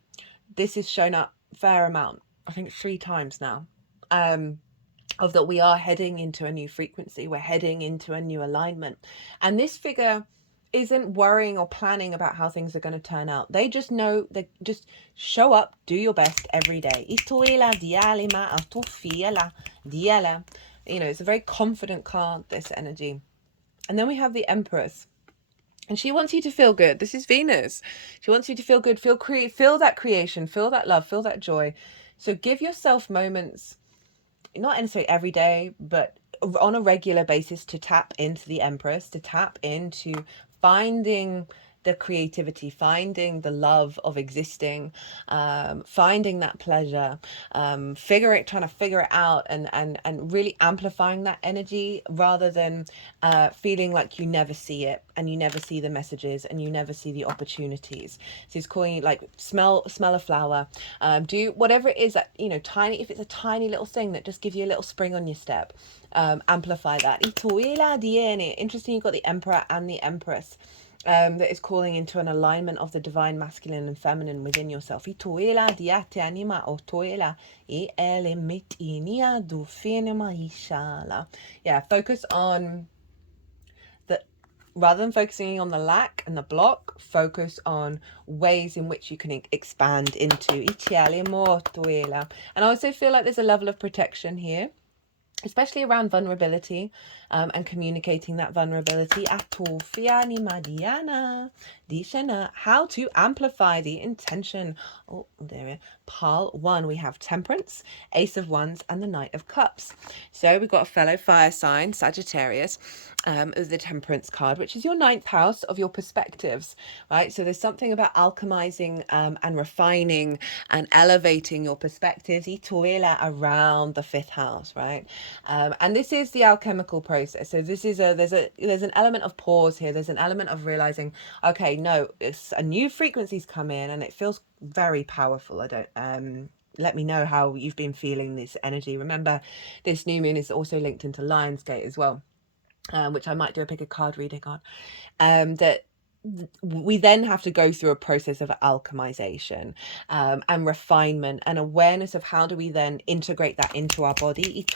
This is shown up a fair amount, I think 3 times now, of that we are heading into a new frequency. We're heading into a new alignment. And this figure isn't worrying or planning about how things are going to turn out. They just know, they just show up, do your best every day. It's a very confident card, this energy. And then we have the Empress. And she wants you to feel good. This is Venus. She wants you to feel good, feel that creation, feel that love, feel that joy. So give yourself moments, not necessarily every day, but on a regular basis, to tap into the Empress, to tap into finding the creativity, finding the love of existing, finding that pleasure, trying to figure it out, and really amplifying that energy, rather than feeling like you never see it, and you never see the messages, and you never see the opportunities. So he's calling you, like, smell a flower, do whatever it is that, tiny, if it's a tiny little thing that just gives you a little spring on your step, amplify that. Interesting, you've got the Emperor and the Empress. that is calling into an alignment of the divine masculine and feminine within yourself. Yeah, focus on the, rather than focusing on the lack and the block, focus on ways in which you can expand into. And I also feel like there's a level of protection here, especially around vulnerability, and communicating that vulnerability. How to amplify the intention. Oh, there we are. Pile 1, we have Temperance, Ace of Wands, and the Knight of Cups. So we've got a fellow fire sign, Sagittarius, of the Temperance card, which is your 9th house of your perspectives, right? So there's something about alchemizing and refining and elevating your perspectives around the 5th house, right? And this is the alchemical process. So this is there's an element of pause here. There's an element of realizing, okay, no, it's a new frequency's come in and it feels very powerful. I don't let me know how you've been feeling this energy. Remember, this new moon is also linked into Lionsgate as well, which I might do a pick a card reading on. That we then have to go through a process of alchemization, and refinement and awareness of how do we then integrate that into our body.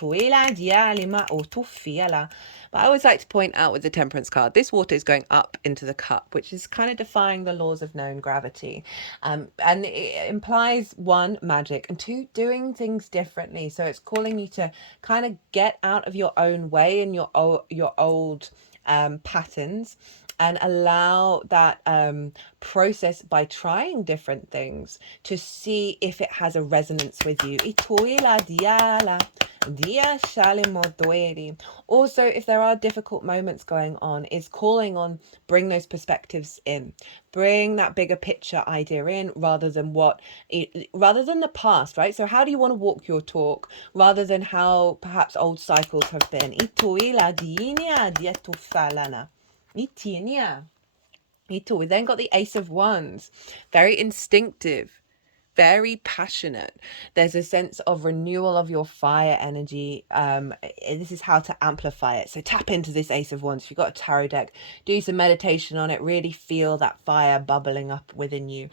But I always like to point out with the Temperance card, this water is going up into the cup, which is kind of defying the laws of known gravity, and it implies 1, magic, and 2, doing things differently. So it's calling you to kind of get out of your own way and your old patterns, and allow that process by trying different things to see if it has a resonance with you. Also, if there are difficult moments going on, is calling on bring those perspectives in, bring that bigger picture idea in, rather than the past, right? So how do you want to walk your talk, rather than how perhaps old cycles have been. We then got the Ace of Wands, very instinctive, very passionate. There's a sense of renewal of your fire energy. This is how to amplify it. So tap into this Ace of Wands. If you've got a tarot deck, do some meditation on it. Really feel that fire bubbling up within you.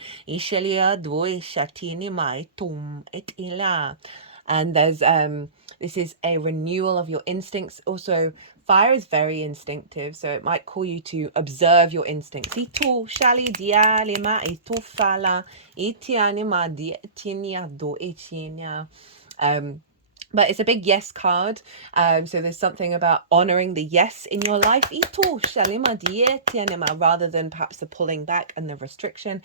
And there's this is a renewal of your instincts. Also, fire is very instinctive, so it might call you to observe your instincts. But it's a big yes card. So there's something about honoring the yes in your life, rather than perhaps the pulling back and the restriction.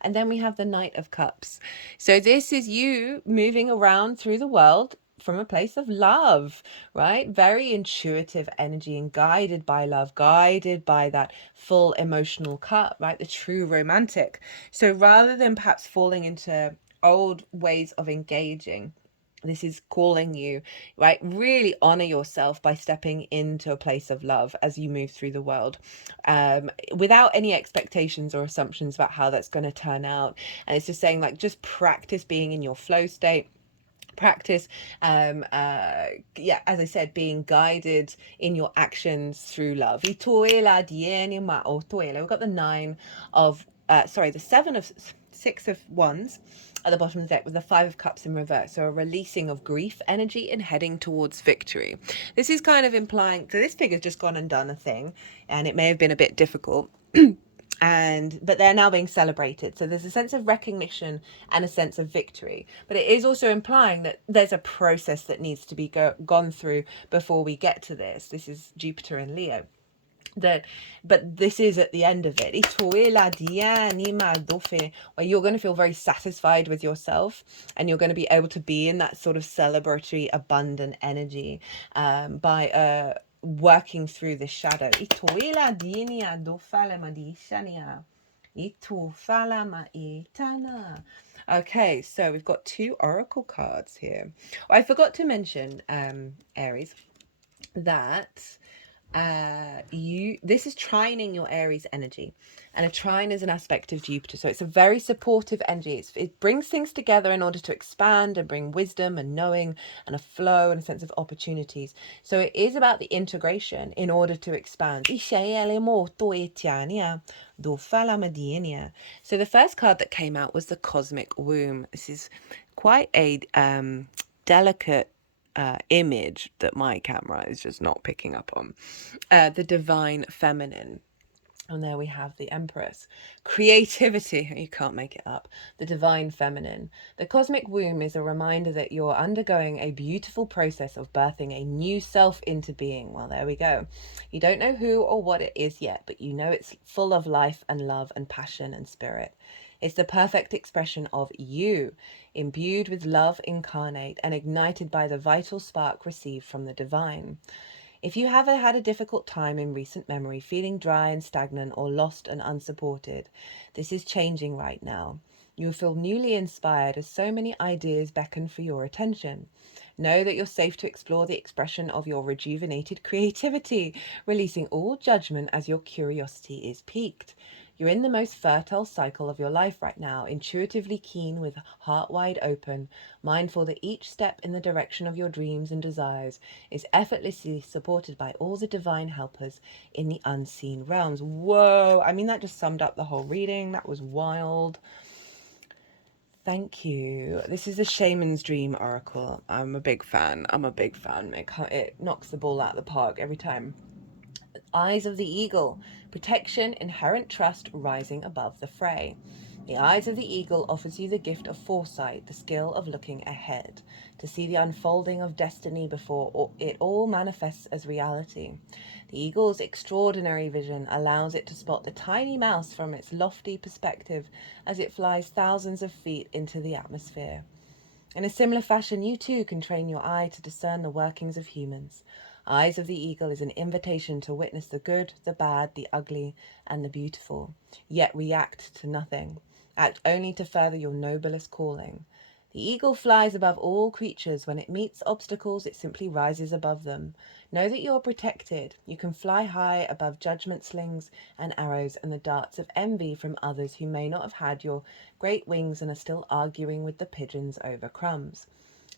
And then we have the Knight of Cups. So this is you moving around through the world from a place of love, right? Very intuitive energy and guided by love, guided by that full emotional cup, right? The true romantic. So rather than perhaps falling into old ways of engaging, this is calling you, right? Really honor yourself by stepping into a place of love as you move through the world, without any expectations or assumptions about how that's going to turn out. And it's just saying, like, just practice being in your flow state. Practice, as I said, being guided in your actions through love. We've got the 9 of, the 6 of Wands at the bottom of the deck, with the 5 of Cups in reverse. So a releasing of grief energy and heading towards victory. This is kind of implying, so this figure's just gone and done a thing, and it may have been a bit difficult. But they're now being celebrated. So there's a sense of recognition and a sense of victory. But it is also implying that there's a process that needs to be gone through before we get to this. This is Jupiter and Leo. But this is at the end of it, where you're going to feel very satisfied with yourself, and you're going to be able to be in that sort of celebratory, abundant energy, by working through this shadow. Okay, so we've got 2 oracle cards here. I forgot to mention, Aries, that this is trining your Aries energy, and a trine is an aspect of Jupiter, so it's a very supportive energy. It brings things together in order to expand and bring wisdom and knowing and a flow and a sense of opportunities. So it is about the integration in order to expand. So the first card that came out was the Cosmic Womb. This is quite a delicate image that my camera is just not picking up on. The divine feminine. And there we have the Empress. Creativity, you can't make it up. The divine feminine. The cosmic womb is a reminder that you're undergoing a beautiful process of birthing a new self into being. Well, there we go. You don't know who or what it is yet, but you know it's full of life and love and passion and spirit. It's the perfect expression of you, imbued with love incarnate and ignited by the vital spark received from the divine. If you have had a difficult time in recent memory, feeling dry and stagnant or lost and unsupported, this is changing right now. You will feel newly inspired as so many ideas beckon for your attention. Know that you're safe to explore the expression of your rejuvenated creativity, releasing all judgment as your curiosity is piqued. You're in the most fertile cycle of your life right now, intuitively keen with heart wide open, mindful that each step in the direction of your dreams and desires is effortlessly supported by all the divine helpers in the unseen realms. Whoa! I mean, that just summed up the whole reading. That was wild. Thank you. This is a Shaman's Dream Oracle. I'm a big fan. It knocks the ball out of the park every time. Eyes of the Eagle. Protection, inherent trust rising above the fray. The Eyes of the Eagle offers you the gift of foresight, the skill of looking ahead, to see the unfolding of destiny before it all manifests as reality. The eagle's extraordinary vision allows it to spot the tiny mouse from its lofty perspective as it flies thousands of feet into the atmosphere. In a similar fashion, you too can train your eye to discern the workings of humans. Eyes of the Eagle is an invitation to witness the good, the bad, the ugly, and the beautiful, yet react to nothing. Act only to further your noblest calling. The eagle flies above all creatures. When it meets obstacles, it simply rises above them. Know that you are protected. You can fly high above judgment slings and arrows and the darts of envy from others who may not have had your great wings and are still arguing with the pigeons over crumbs.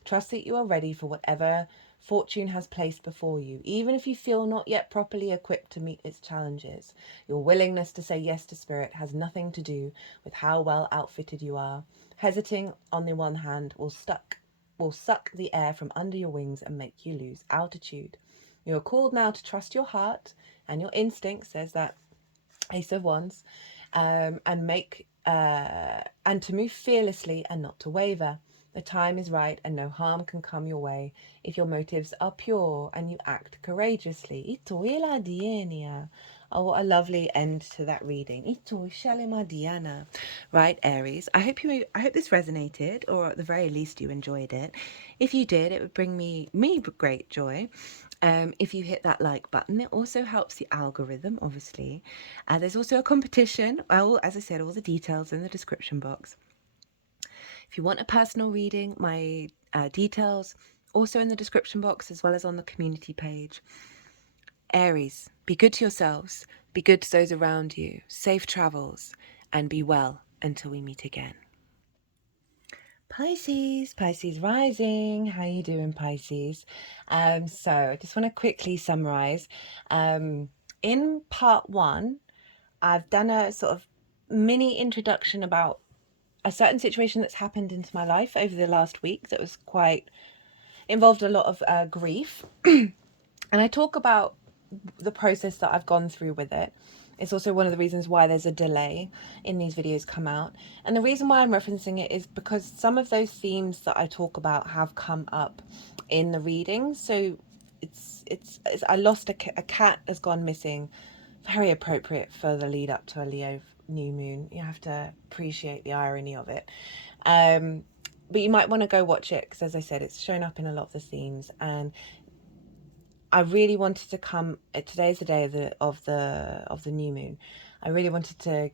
Trust that you are ready for whatever fortune has placed before you, even if you feel not yet properly equipped to meet its challenges. Your willingness to say yes to spirit has nothing to do with how well outfitted you are. Hesitating on the one hand will suck the air from under your wings and make you lose altitude. You are called now to trust your heart and your instincts, says that Ace of Wands, and to move fearlessly and not to waver. The time is right and no harm can come your way if your motives are pure and you act courageously. Oh, what a lovely end to that reading. Right, Aries. I hope this resonated, or at the very least you enjoyed it. If you did, it would bring me great joy. If you hit that like button, it also helps the algorithm, obviously. There's also a competition. Well, as I said, all the details in the description box. If you want a personal reading, my details also in the description box as well as on the community page. Aries, be good to yourselves, be good to those around you, safe travels, and be well until we meet again. Pisces rising. How you doing, Pisces? So I just want to quickly summarize. In part 1, I've done a sort of mini introduction about a certain situation that's happened into my life over the last week that was involved a lot of grief. And I talk about the process that I've gone through with it. It's also one of the reasons why there's a delay in these videos come out. And the reason why I'm referencing it is because some of those themes that I talk about have come up in the reading. So it's I lost a cat has gone missing. Very appropriate for the lead up to a Leo new moon. You have to appreciate the irony of it. But you might want to go watch it because, as I said, it's shown up in a lot of the themes. And I really wanted to come. Today's the day of the new moon. I really wanted to,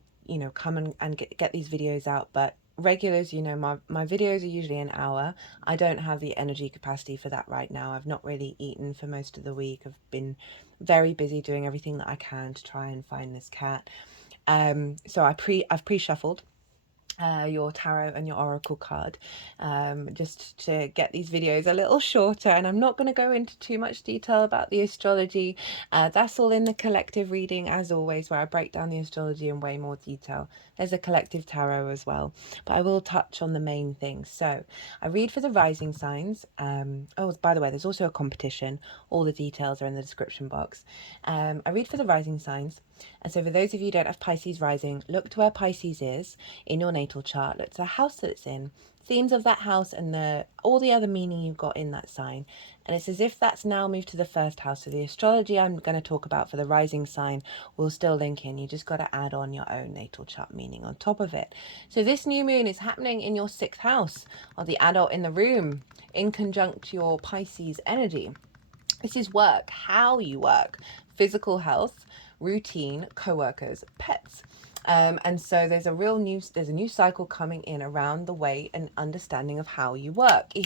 come and get these videos out, but regulars, you know, my videos are usually an hour. I don't have the energy capacity for that right now. I've not really eaten for most of the week. I've been very busy doing everything that I can to try and find this cat. So I've pre-shuffled your tarot and your oracle card, just to get these videos a little shorter, and I'm not going to go into too much detail about the astrology. That's all in the collective reading, as always, where I break down the astrology in way more detail. There's a collective tarot as well, but I will touch on the main things. So I read for the rising signs. Oh, by the way, there's also a competition. All the details are in the description box. I read for the rising signs. And so for those of you who don't have Pisces rising, look to where Pisces is in your natal chart. Look to the house that it's in, themes of that house, and all the other meaning you've got in that sign. And it's as if that's now moved to the first house. So the astrology I'm going to talk about for the rising sign will still link in. You just got to add on your own natal chart meaning on top of it. So this new moon is happening in your 6th house, or the adult in the room, in conjunct your Pisces energy. This is work, how you work, physical health, routine, co-workers, pets. And so there's a new cycle coming in around the way and understanding of how you work. A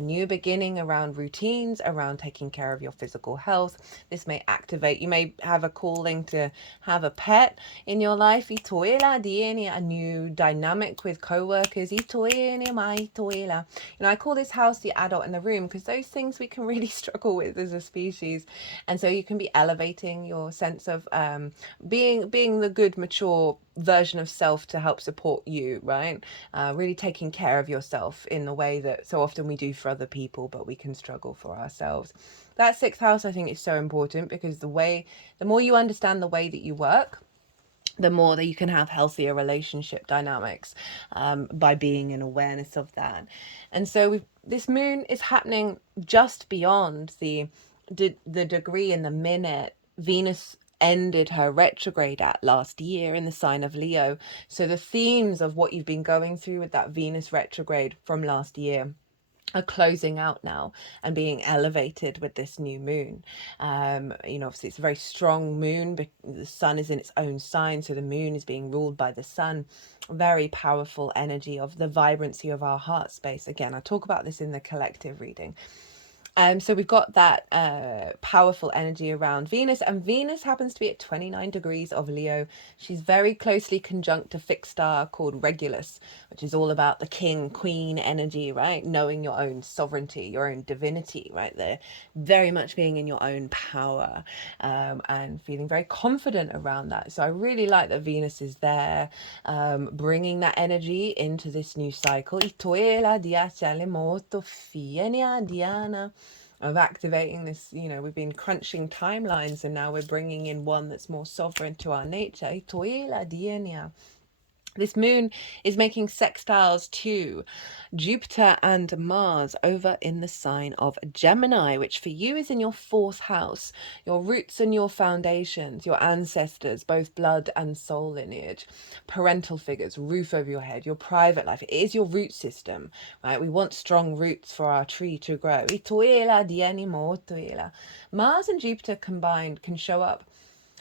new beginning around routines, around taking care of your physical health. This may activate, you may have a calling to have a pet in your life. A new dynamic with co-workers. You know, I call this house the adult in the room because those things we can really struggle with as a species. And so you can be elevating your sense of being the good, mature version of self to help support you, right? Really taking care of yourself in the way that so often we do for other people, but we can struggle for ourselves. That 6th house, I think, is so important because the more you understand the way that you work, the more that you can have healthier relationship dynamics, by being in awareness of that. And so this moon is happening just beyond the degree in the minute Venus ended her retrograde at last year in the sign of Leo. So the themes of what you've been going through with that Venus retrograde from last year are closing out now and being elevated with this new moon. You know, obviously it's a very strong moon, but the sun is in its own sign, so the moon is being ruled by the sun. Very powerful energy of the vibrancy of our heart space. Again, I talk about this in the collective reading. So we've got that powerful energy around Venus, and Venus happens to be at 29 degrees of Leo. She's very closely conjunct a fixed star called Regulus, which is all about the king, queen energy, right? Knowing your own sovereignty, your own divinity, right? There, very much being in your own power, and feeling very confident around that. So I really like that Venus is there, bringing that energy into this new cycle. Of activating this, you know, we've been crunching timelines and now we're bringing in one that's more sovereign to our nature. This moon is making sextiles to Jupiter and Mars over in the sign of Gemini, which for you is in your 4th house, your roots and your foundations, your ancestors, both blood and soul lineage, parental figures, roof over your head, your private life. It is your root system, right? We want strong roots for our tree to grow. Mars and Jupiter combined can show up.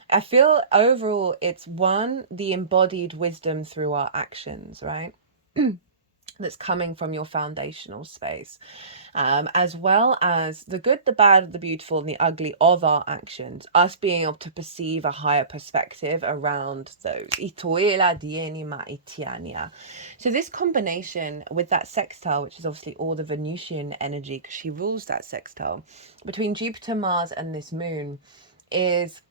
I feel overall it's one, the embodied wisdom through our actions, right? That's coming from your foundational space, as well as the good, the bad, the beautiful, and the ugly of our actions, us being able to perceive a higher perspective around those. So this combination with that sextile, which is obviously all the Venusian energy because she rules that sextile, between Jupiter, Mars, and this moon is,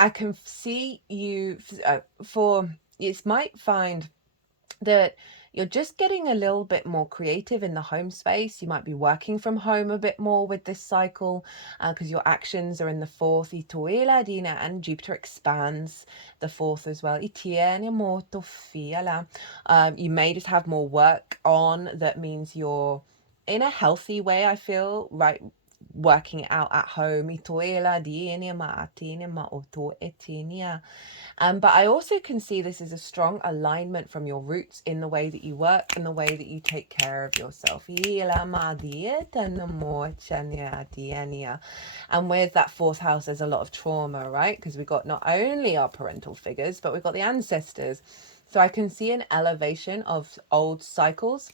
I can see you might find that you're just getting a little bit more creative in the home space. You might be working from home a bit more with this cycle because your actions are in the 4th. And Jupiter expands the 4th as well. You may just have more work on. That means you're in a healthy way, I feel, right? Working it out at home. But I also can see this as a strong alignment from your roots in the way that you work and the way that you take care of yourself. And with that 4th house, there's a lot of trauma, right? Because we've got not only our parental figures, but we've got the ancestors. So I can see an elevation of old cycles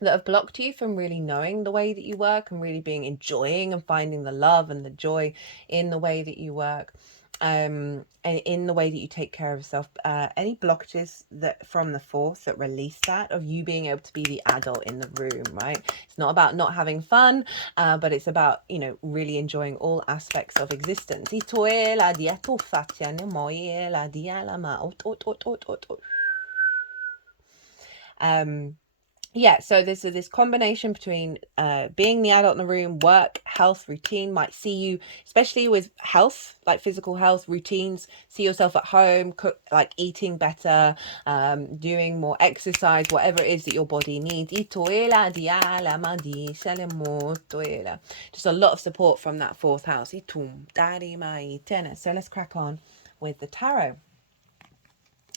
that have blocked you from really knowing the way that you work and really enjoying and finding the love and the joy in the way that you work, and in the way that you take care of yourself. Any blockages that from the fourth that release that, of you being able to be the adult in the room, right? It's not about not having fun, but it's about, you know, really enjoying all aspects of existence. Yeah, so there's this combination between being the adult in the room, work, health, routine. Might see you, especially with health, like physical health, routines, see yourself at home, cook, like eating better, doing more exercise, whatever it is that your body needs. Just a lot of support from that fourth house. So let's crack on with the tarot.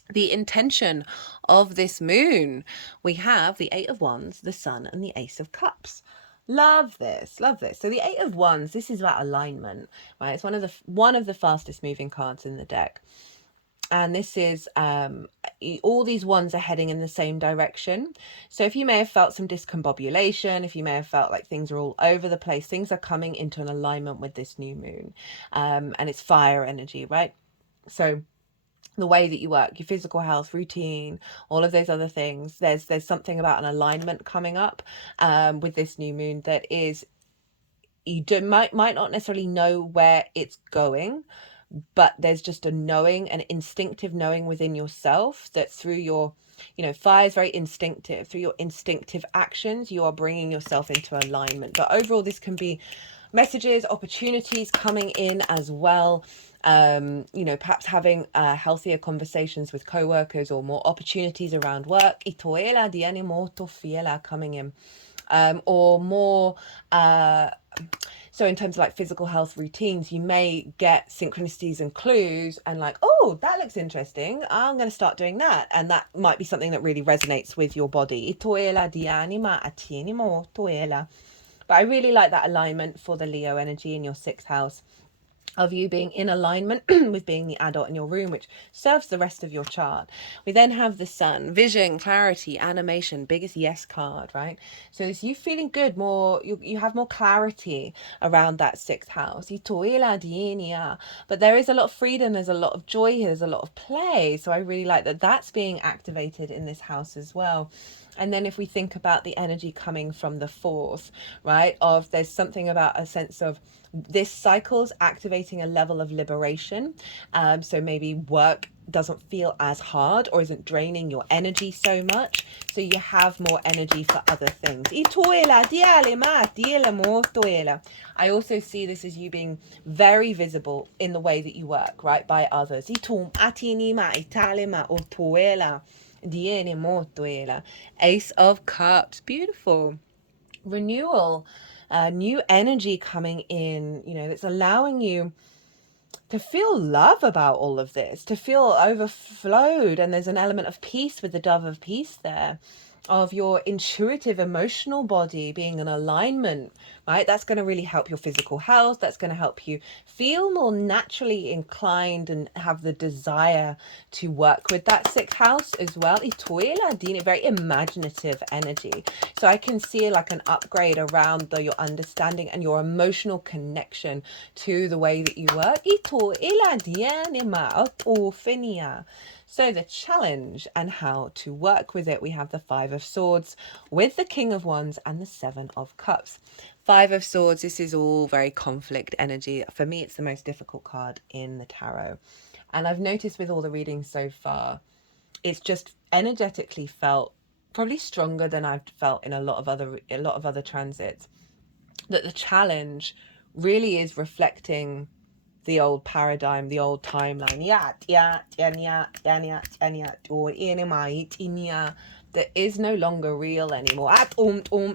The intention of this moon, we have the Eight of Wands, the Sun, and the Ace of Cups. Love this, love this. So the Eight of Wands, this is about alignment, right? It's one of the fastest moving cards in the deck, and this is all these wands are heading in the same direction. So if you may have felt some discombobulation, if you may have felt like things are all over the place, things are coming into an alignment with this new moon, and it's fire energy, right? So the way that you work, your physical health, routine, all of those other things, there's something about an alignment coming up with this new moon that is, might not necessarily know where it's going, but there's just a knowing, an instinctive knowing within yourself that through your, you know, fire is very instinctive. Through your instinctive actions, you are bringing yourself into alignment. But overall, this can be messages, opportunities coming in as well. You know, perhaps having healthier conversations with co-workers, or more opportunities around work. Coming in. Or more so in terms of like physical health routines, you may get synchronicities and clues and like, oh, that looks interesting, I'm going to start doing that, and that might be something that really resonates with your body. But I really like that alignment for the Leo energy in your sixth house, of you being in alignment with being the adult in your room, which serves the rest of your chart. We then have the Sun, vision, clarity, animation, biggest yes card, right? So it's you feeling good, more, you have more clarity around that sixth house. But there is a lot of freedom, there's a lot of joy here, there's a lot of play. So I really like that that's being activated in this house as well. And then if we think about the energy coming from the fourth, right, of there's something about a sense of this cycle's activating a level of liberation. So maybe work doesn't feel as hard or isn't draining your energy so much, so you have more energy for other things. I also see this as you being very visible in the way that you work, right, by others. Ace of Cups, beautiful. Renewal, new energy coming in, you know, that's allowing you to feel love about all of this, to feel overflowed. And there's an element of peace with the dove of peace there, of your intuitive emotional body being in alignment, right? That's going to really help your physical health. That's going to help you feel more naturally inclined and have the desire to work with that sixth house as well. Very imaginative energy. So I can see like an upgrade around your understanding and your emotional connection to the way that you work. So the challenge and how to work with it, we have the Five of Swords with the King of Wands and the Seven of Cups. Five of Swords, this is all very conflict energy. For me, it's the most difficult card in the tarot. And I've noticed with all the readings so far, it's just energetically felt probably stronger than I've felt in a lot of other transits. That the challenge really is reflecting the old paradigm, the old timeline. That is no longer real anymore.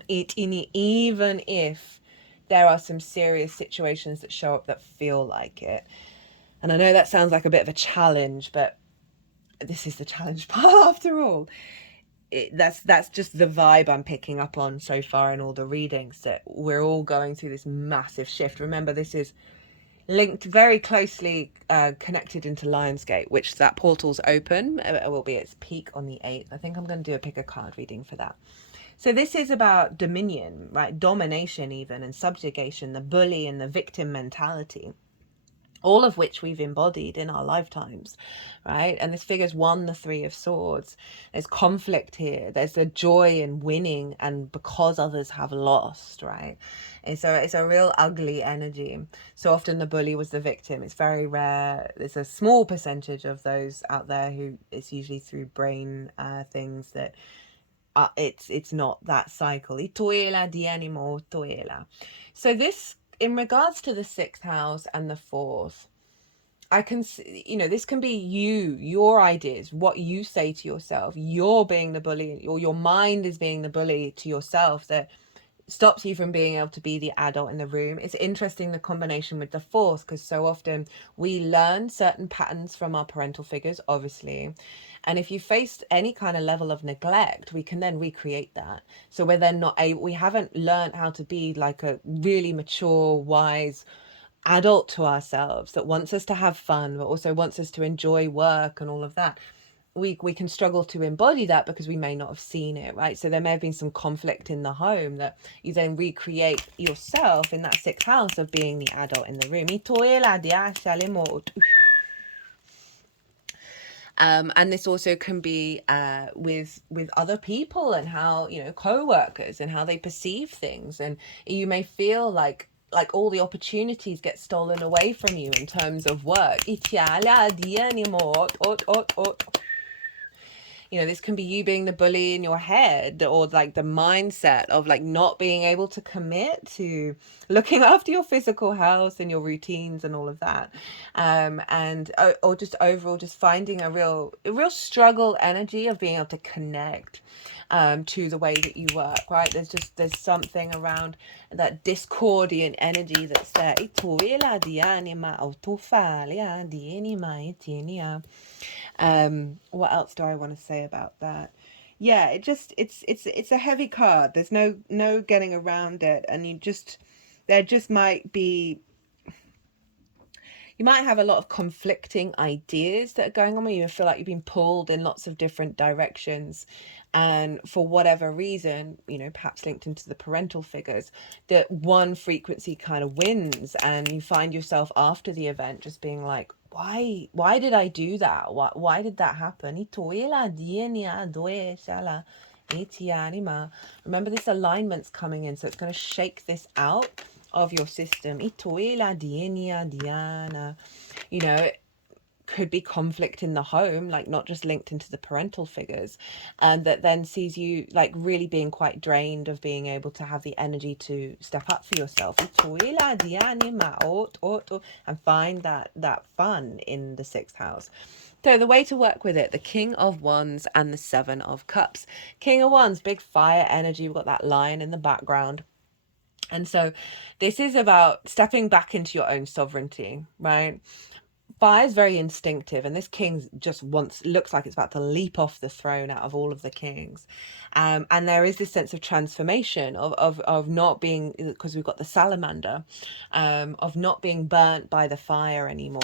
Even if there are some serious situations that show up that feel like it. And I know that sounds like a bit of a challenge, but this is the challenge part after all. That's just the vibe I'm picking up on so far in all the readings, that we're all going through this massive shift. Remember, this is linked very closely, connected into Lionsgate, which that portal's open. It will be its peak on the 8th. I think I'm going to do a pick a card reading for that. So this is about dominion, right? Domination even, and subjugation, the bully and the victim mentality, all of which we've embodied in our lifetimes, right? And this figure's won the 3 of Swords. There's conflict here. There's a joy in winning and because others have lost, right? And so it's a real ugly energy. So often the bully was the victim. It's very rare. There's a small percentage of those out there who it's usually through brain things that it's not that cycle. Itoela di animo toela. So this, in regards to the 6th house and the 4th, I can see, this can be your ideas, what you say to yourself. You're being the bully, or your mind is being the bully to yourself that stops you from being able to be the adult in the room. It's interesting, the combination with the 4th, because so often we learn certain patterns from our parental figures, obviously. And if you faced any kind of level of neglect, we can then recreate that. So we're then not able, we haven't learned how to be like a really mature, wise adult to ourselves that wants us to have fun, but also wants us to enjoy work and all of that. We can struggle to embody that because we may not have seen it, right? So there may have been some conflict in the home that you then recreate yourself in that 6th house of being the adult in the room. And this also can be with other people and how, co-workers and how they perceive things. And you may feel like all the opportunities get stolen away from you in terms of work. This can be you being the bully in your head, or like the mindset of like not being able to commit to looking after your physical health and your routines and all of that. And or just overall just finding a real struggle energy of being able to connect to the way that you work, right? There's something around that discordian energy that's there. What else do I want to say about that? Yeah, it's a heavy card. There's no getting around it, and there just might be, you might have a lot of conflicting ideas that are going on where you feel like you've been pulled in lots of different directions, and for whatever reason, perhaps linked into the parental figures, that one frequency kind of wins, and you find yourself after the event just being like, why did I do that? Why did that happen? Remember, this alignment's coming in, so it's going to shake this out of your system. It could be conflict in the home, like not just linked into the parental figures, and that then sees you like really being quite drained of being able to have the energy to step up for yourself and find that fun in the 6th house. So the way to work with it, the King of Wands and the 7 of Cups. King of Wands, big fire energy. We've got that lion in the background. And so this is about stepping back into your own sovereignty, right? Fire is very instinctive, and this king just looks like it's about to leap off the throne out of all of the kings. And there is this sense of transformation of not being, because we've got the salamander, of not being burnt by the fire anymore.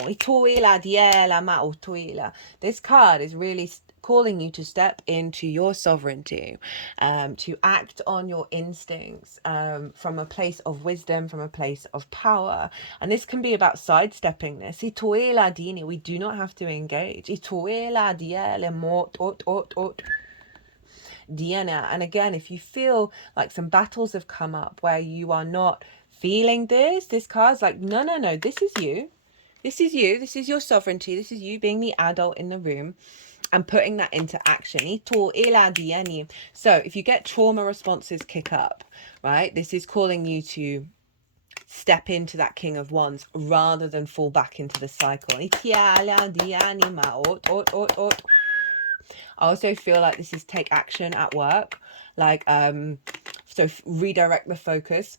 This card is really calling you to step into your sovereignty, to act on your instincts, from a place of wisdom, from a place of power. And this can be about sidestepping this. We do not have to engage. And again, if you feel like some battles have come up where you are not feeling this card's like, no, this is you. This is you. This is your sovereignty. This is you being the adult in the room and putting that into action. So if you get trauma responses kick up, right, this is calling you to step into that King of Wands rather than fall back into the cycle. I also feel like this is take action at work, like so redirect the focus.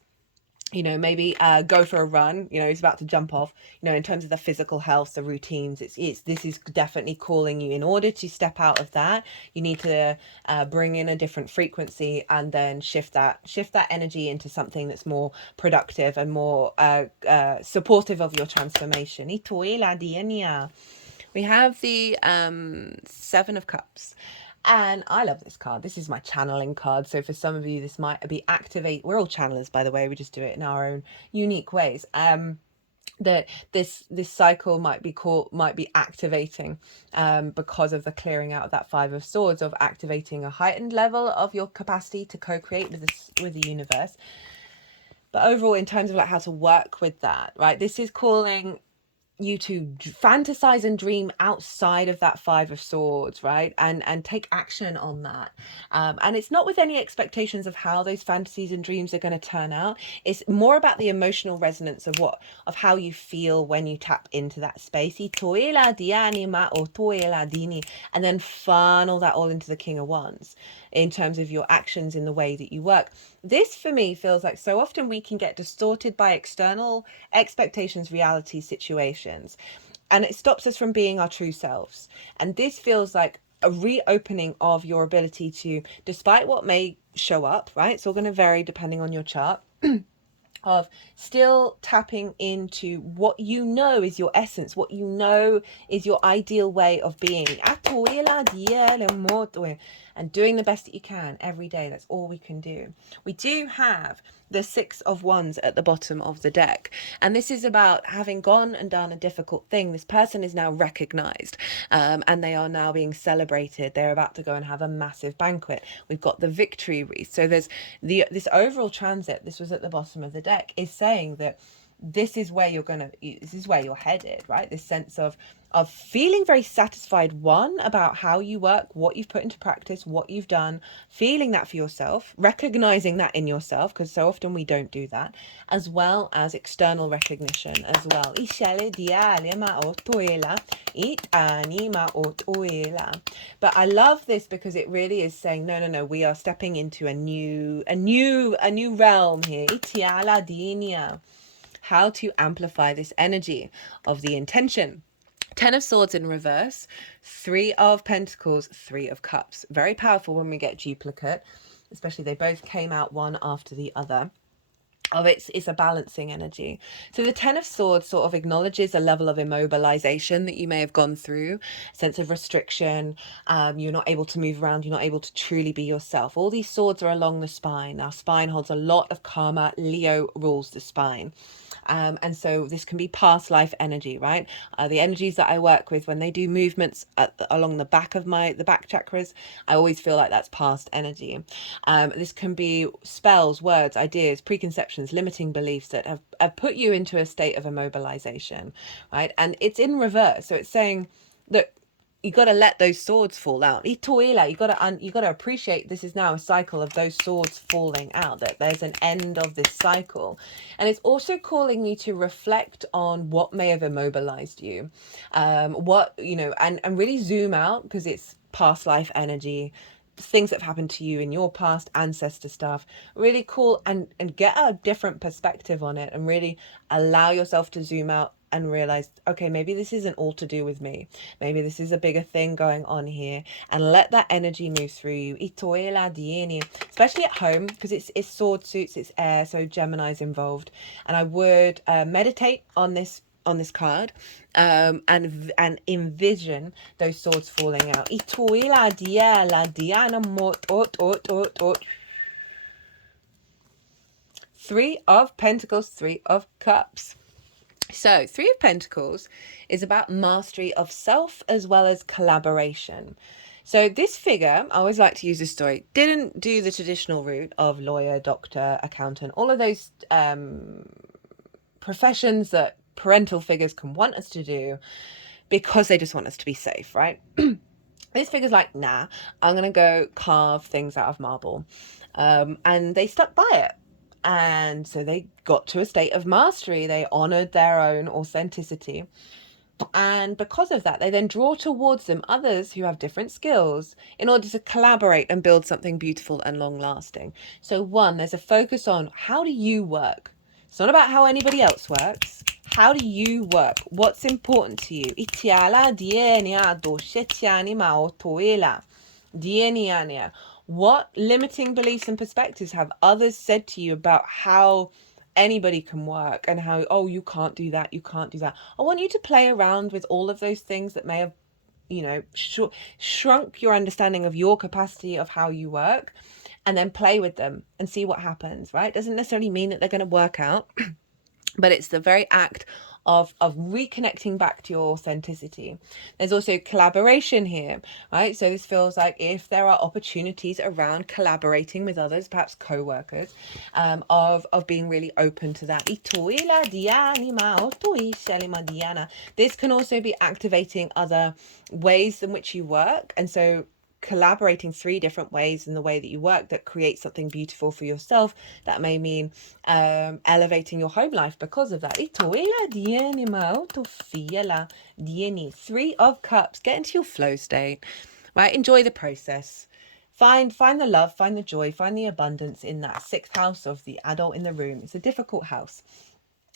maybe go for a run. He's about to jump off. In terms of the physical health, the routines, this is definitely calling you. In order to step out of that, you need to bring in a different frequency, and then shift that energy into something that's more productive and more supportive of your transformation. We have the Seven of Cups. And I love this card. This is my channeling card. So for some of you, this might be activate. We're all channelers, by the way. We just do it in our own unique ways. That this cycle might be activating because of the clearing out of that Five of Swords, of activating a heightened level of your capacity to co-create with the universe. But overall, in terms of like how to work with that, right? This is calling you to fantasize and dream outside of that Five of Swords, right? And take action on that. And it's not with any expectations of how those fantasies and dreams are going to turn out. It's more about the emotional resonance of how you feel when you tap into that space. And then funnel that all into the King of Wands in terms of your actions in the way that you work. This for me feels like so often we can get distorted by external expectations, reality, situations, and it stops us from being our true selves. And this feels like a reopening of your ability to, despite what may show up, right? It's all going to vary depending on your chart. Of still tapping into what you know is your essence, what you know is your ideal way of being, and doing the best that you can every day. That's all we can do. We do have the Six of Wands at the bottom of the deck, and this is about having gone and done a difficult thing. This person is now recognized, and they are now being celebrated. They're about to go and have a massive banquet. We've got the victory wreath. So there's this overall transit. This was at the bottom of the deck, is saying that this is where you're headed, right? This sense of feeling very satisfied, one, about how you work, what you've put into practice, what you've done, feeling that for yourself, recognizing that in yourself, because so often we don't do that, as well as external recognition as well. But I love this because it really is saying, no, we are stepping into a new realm here. How to amplify this energy of the intention. Ten of Swords in reverse, Three of Pentacles, Three of Cups. Very powerful when we get duplicate, especially they both came out one after the other. It's a balancing energy. So the Ten of Swords sort of acknowledges a level of immobilization that you may have gone through, sense of restriction. You're not able to move around. You're not able to truly be yourself. All these swords are along the spine. Our spine holds a lot of karma. Leo rules the spine. And so this can be past life energy, right? The energies that I work with, when they do movements along the back of the back chakras, I always feel like that's past energy. This can be spells, words, ideas, preconceptions, limiting beliefs that have put you into a state of immobilization, right? And it's in reverse. So it's saying that you got to let those swords fall out. You got to appreciate this is now a cycle of those swords falling out, that there's an end of this cycle. And it's also calling you to reflect on what may have immobilized you, and really zoom out, because it's past life energy, things that have happened to you in your past, ancestor stuff. Really cool, and get a different perspective on it, and really allow yourself to zoom out and realize, okay, maybe this isn't all to do with me. Maybe this is a bigger thing going on here, and let that energy move through you. Especially at home, because it's sword suits, it's air, so Gemini's involved. And I would meditate on this card, and envision those swords falling out. Three of Pentacles, Three of Cups. So Three of Pentacles is about mastery of self as well as collaboration. So this figure, I always like to use this story, didn't do the traditional route of lawyer, doctor, accountant, all of those professions that parental figures can want us to do because they just want us to be safe, right? This figure's like, nah, I'm going to go carve things out of marble. And they stuck by it. And so they got to a state of mastery. They honored their own authenticity. And because of that, they then draw towards them others who have different skills in order to collaborate and build something beautiful and long lasting. So one, there's a focus on how do you work It's not about how anybody else works. How do you work? What's important to you? What limiting beliefs and perspectives have others said to you about how anybody can work, and how, oh, you can't do that, you can't do that? I want you to play around with all of those things that may have, shrunk your understanding of your capacity of how you work, and then play with them and see what happens, right? Doesn't necessarily mean that they're going to work out, but it's the very act of reconnecting back to your authenticity. There's also collaboration here, right? So this feels like if there are opportunities around collaborating with others, perhaps co-workers, of being really open to that. This can also be activating other ways in which you work, and so collaborating 3 different ways in the way that you work that creates something beautiful for yourself. That may mean elevating your home life because of that. 3 of Cups. Get into your flow state, right? Enjoy the process. Find the love, find the joy, find the abundance in that 6th house of the adult in the room. It's a difficult house,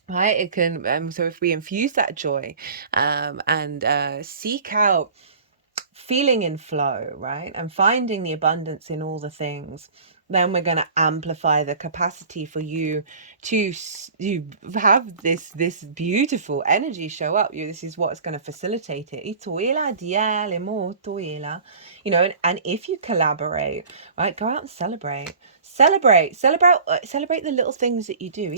right? It can so if we infuse that joy and seek out feeling in flow, right, and finding the abundance in all the things, then we're going to amplify the capacity for you to have this beautiful energy show up. This is what's going to facilitate it. And if you collaborate, right, go out and celebrate the little things that you do.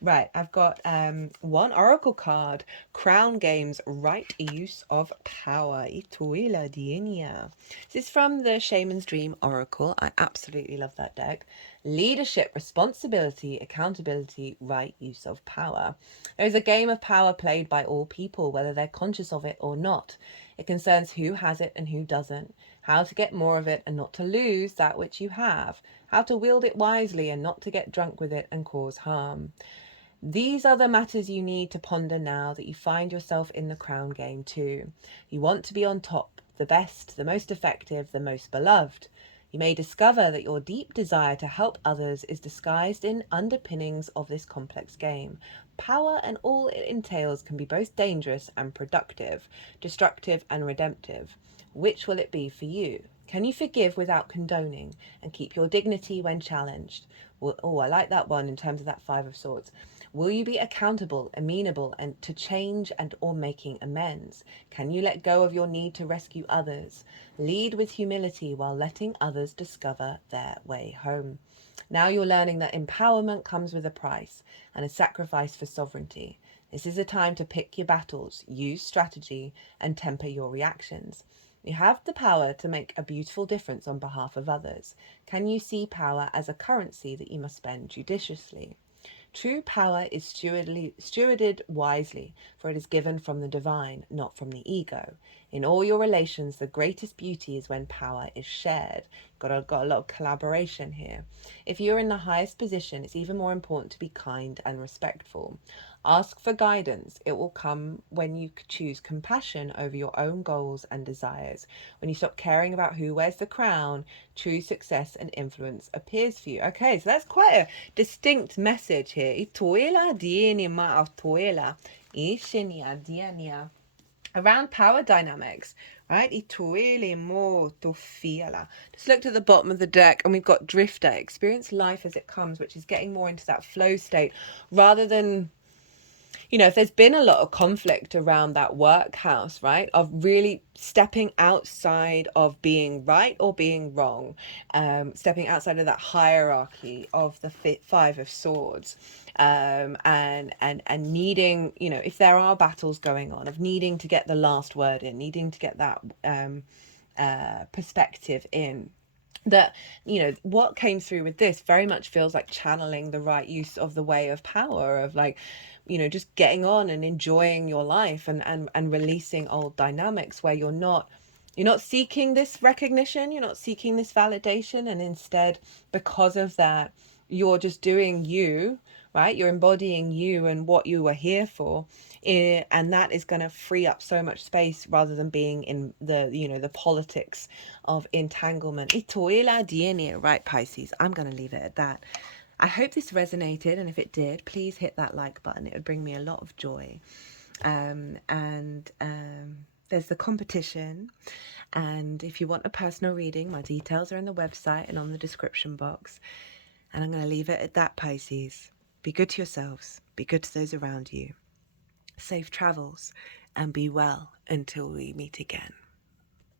Right, I've got one oracle card, Crown Games, Right Use of Power. This is from the Shaman's Dream Oracle. I absolutely love that deck. Leadership, responsibility, accountability, right use of power. There is a game of power played by all people, whether they're conscious of it or not. It concerns who has it and who doesn't, how to get more of it and not to lose that which you have, how to wield it wisely and not to get drunk with it and cause harm. These are the matters you need to ponder now that you find yourself in the crown game too. You want to be on top, the best, the most effective, the most beloved. You may discover that your deep desire to help others is disguised in underpinnings of this complex game. Power and all it entails can be both dangerous and productive, destructive and redemptive. Which will it be for you? Can you forgive without condoning and keep your dignity when challenged? Oh, I like that one in terms of that 5 of Swords. Will you be accountable, amenable, and to change and or making amends? Can you let go of your need to rescue others? Lead with humility while letting others discover their way home. Now you're learning that empowerment comes with a price and a sacrifice for sovereignty. This is a time to pick your battles, use strategy, and temper your reactions. You have the power to make a beautiful difference on behalf of others. Can you see power as a currency that you must spend judiciously? True power is stewarded wisely, for it is given from the divine, not from the ego. In all your relations, the greatest beauty is when power is shared. Got a lot of collaboration here. If you're in the highest position, it's even more important to be kind and respectful. Ask for guidance. It will come when you choose compassion over your own goals and desires. When you stop caring about who wears the crown, true success and influence appears for you. Okay, so that's quite a distinct message here. Around power dynamics, right? Just looked at the bottom of the deck and we've got Drifter. Experience life as it comes, which is getting more into that flow state rather than, if there's been a lot of conflict around that work house, right, of really stepping outside of being right or being wrong, stepping outside of that hierarchy of the 5 of Swords, and needing, if there are battles going on, of needing to get the last word in, needing to get that perspective in. That, what came through with this very much feels like channeling the right use of the way of power, of like, just getting on and enjoying your life and releasing old dynamics where you're not seeking this recognition, you're not seeking this validation, and instead, because of that, you're just doing you, right? You're embodying you and what you were here for. And that is going to free up so much space rather than being in the politics of entanglement. Right, Pisces, I'm going to leave it at that. I hope this resonated, and if it did, please hit that like button. It would bring me a lot of joy. There's the competition, and if you want a personal reading, my details are in the website and on the description box. And I'm going to leave it at that, Pisces. Be good to yourselves, be good to those around you. Safe travels, and be well until we meet again.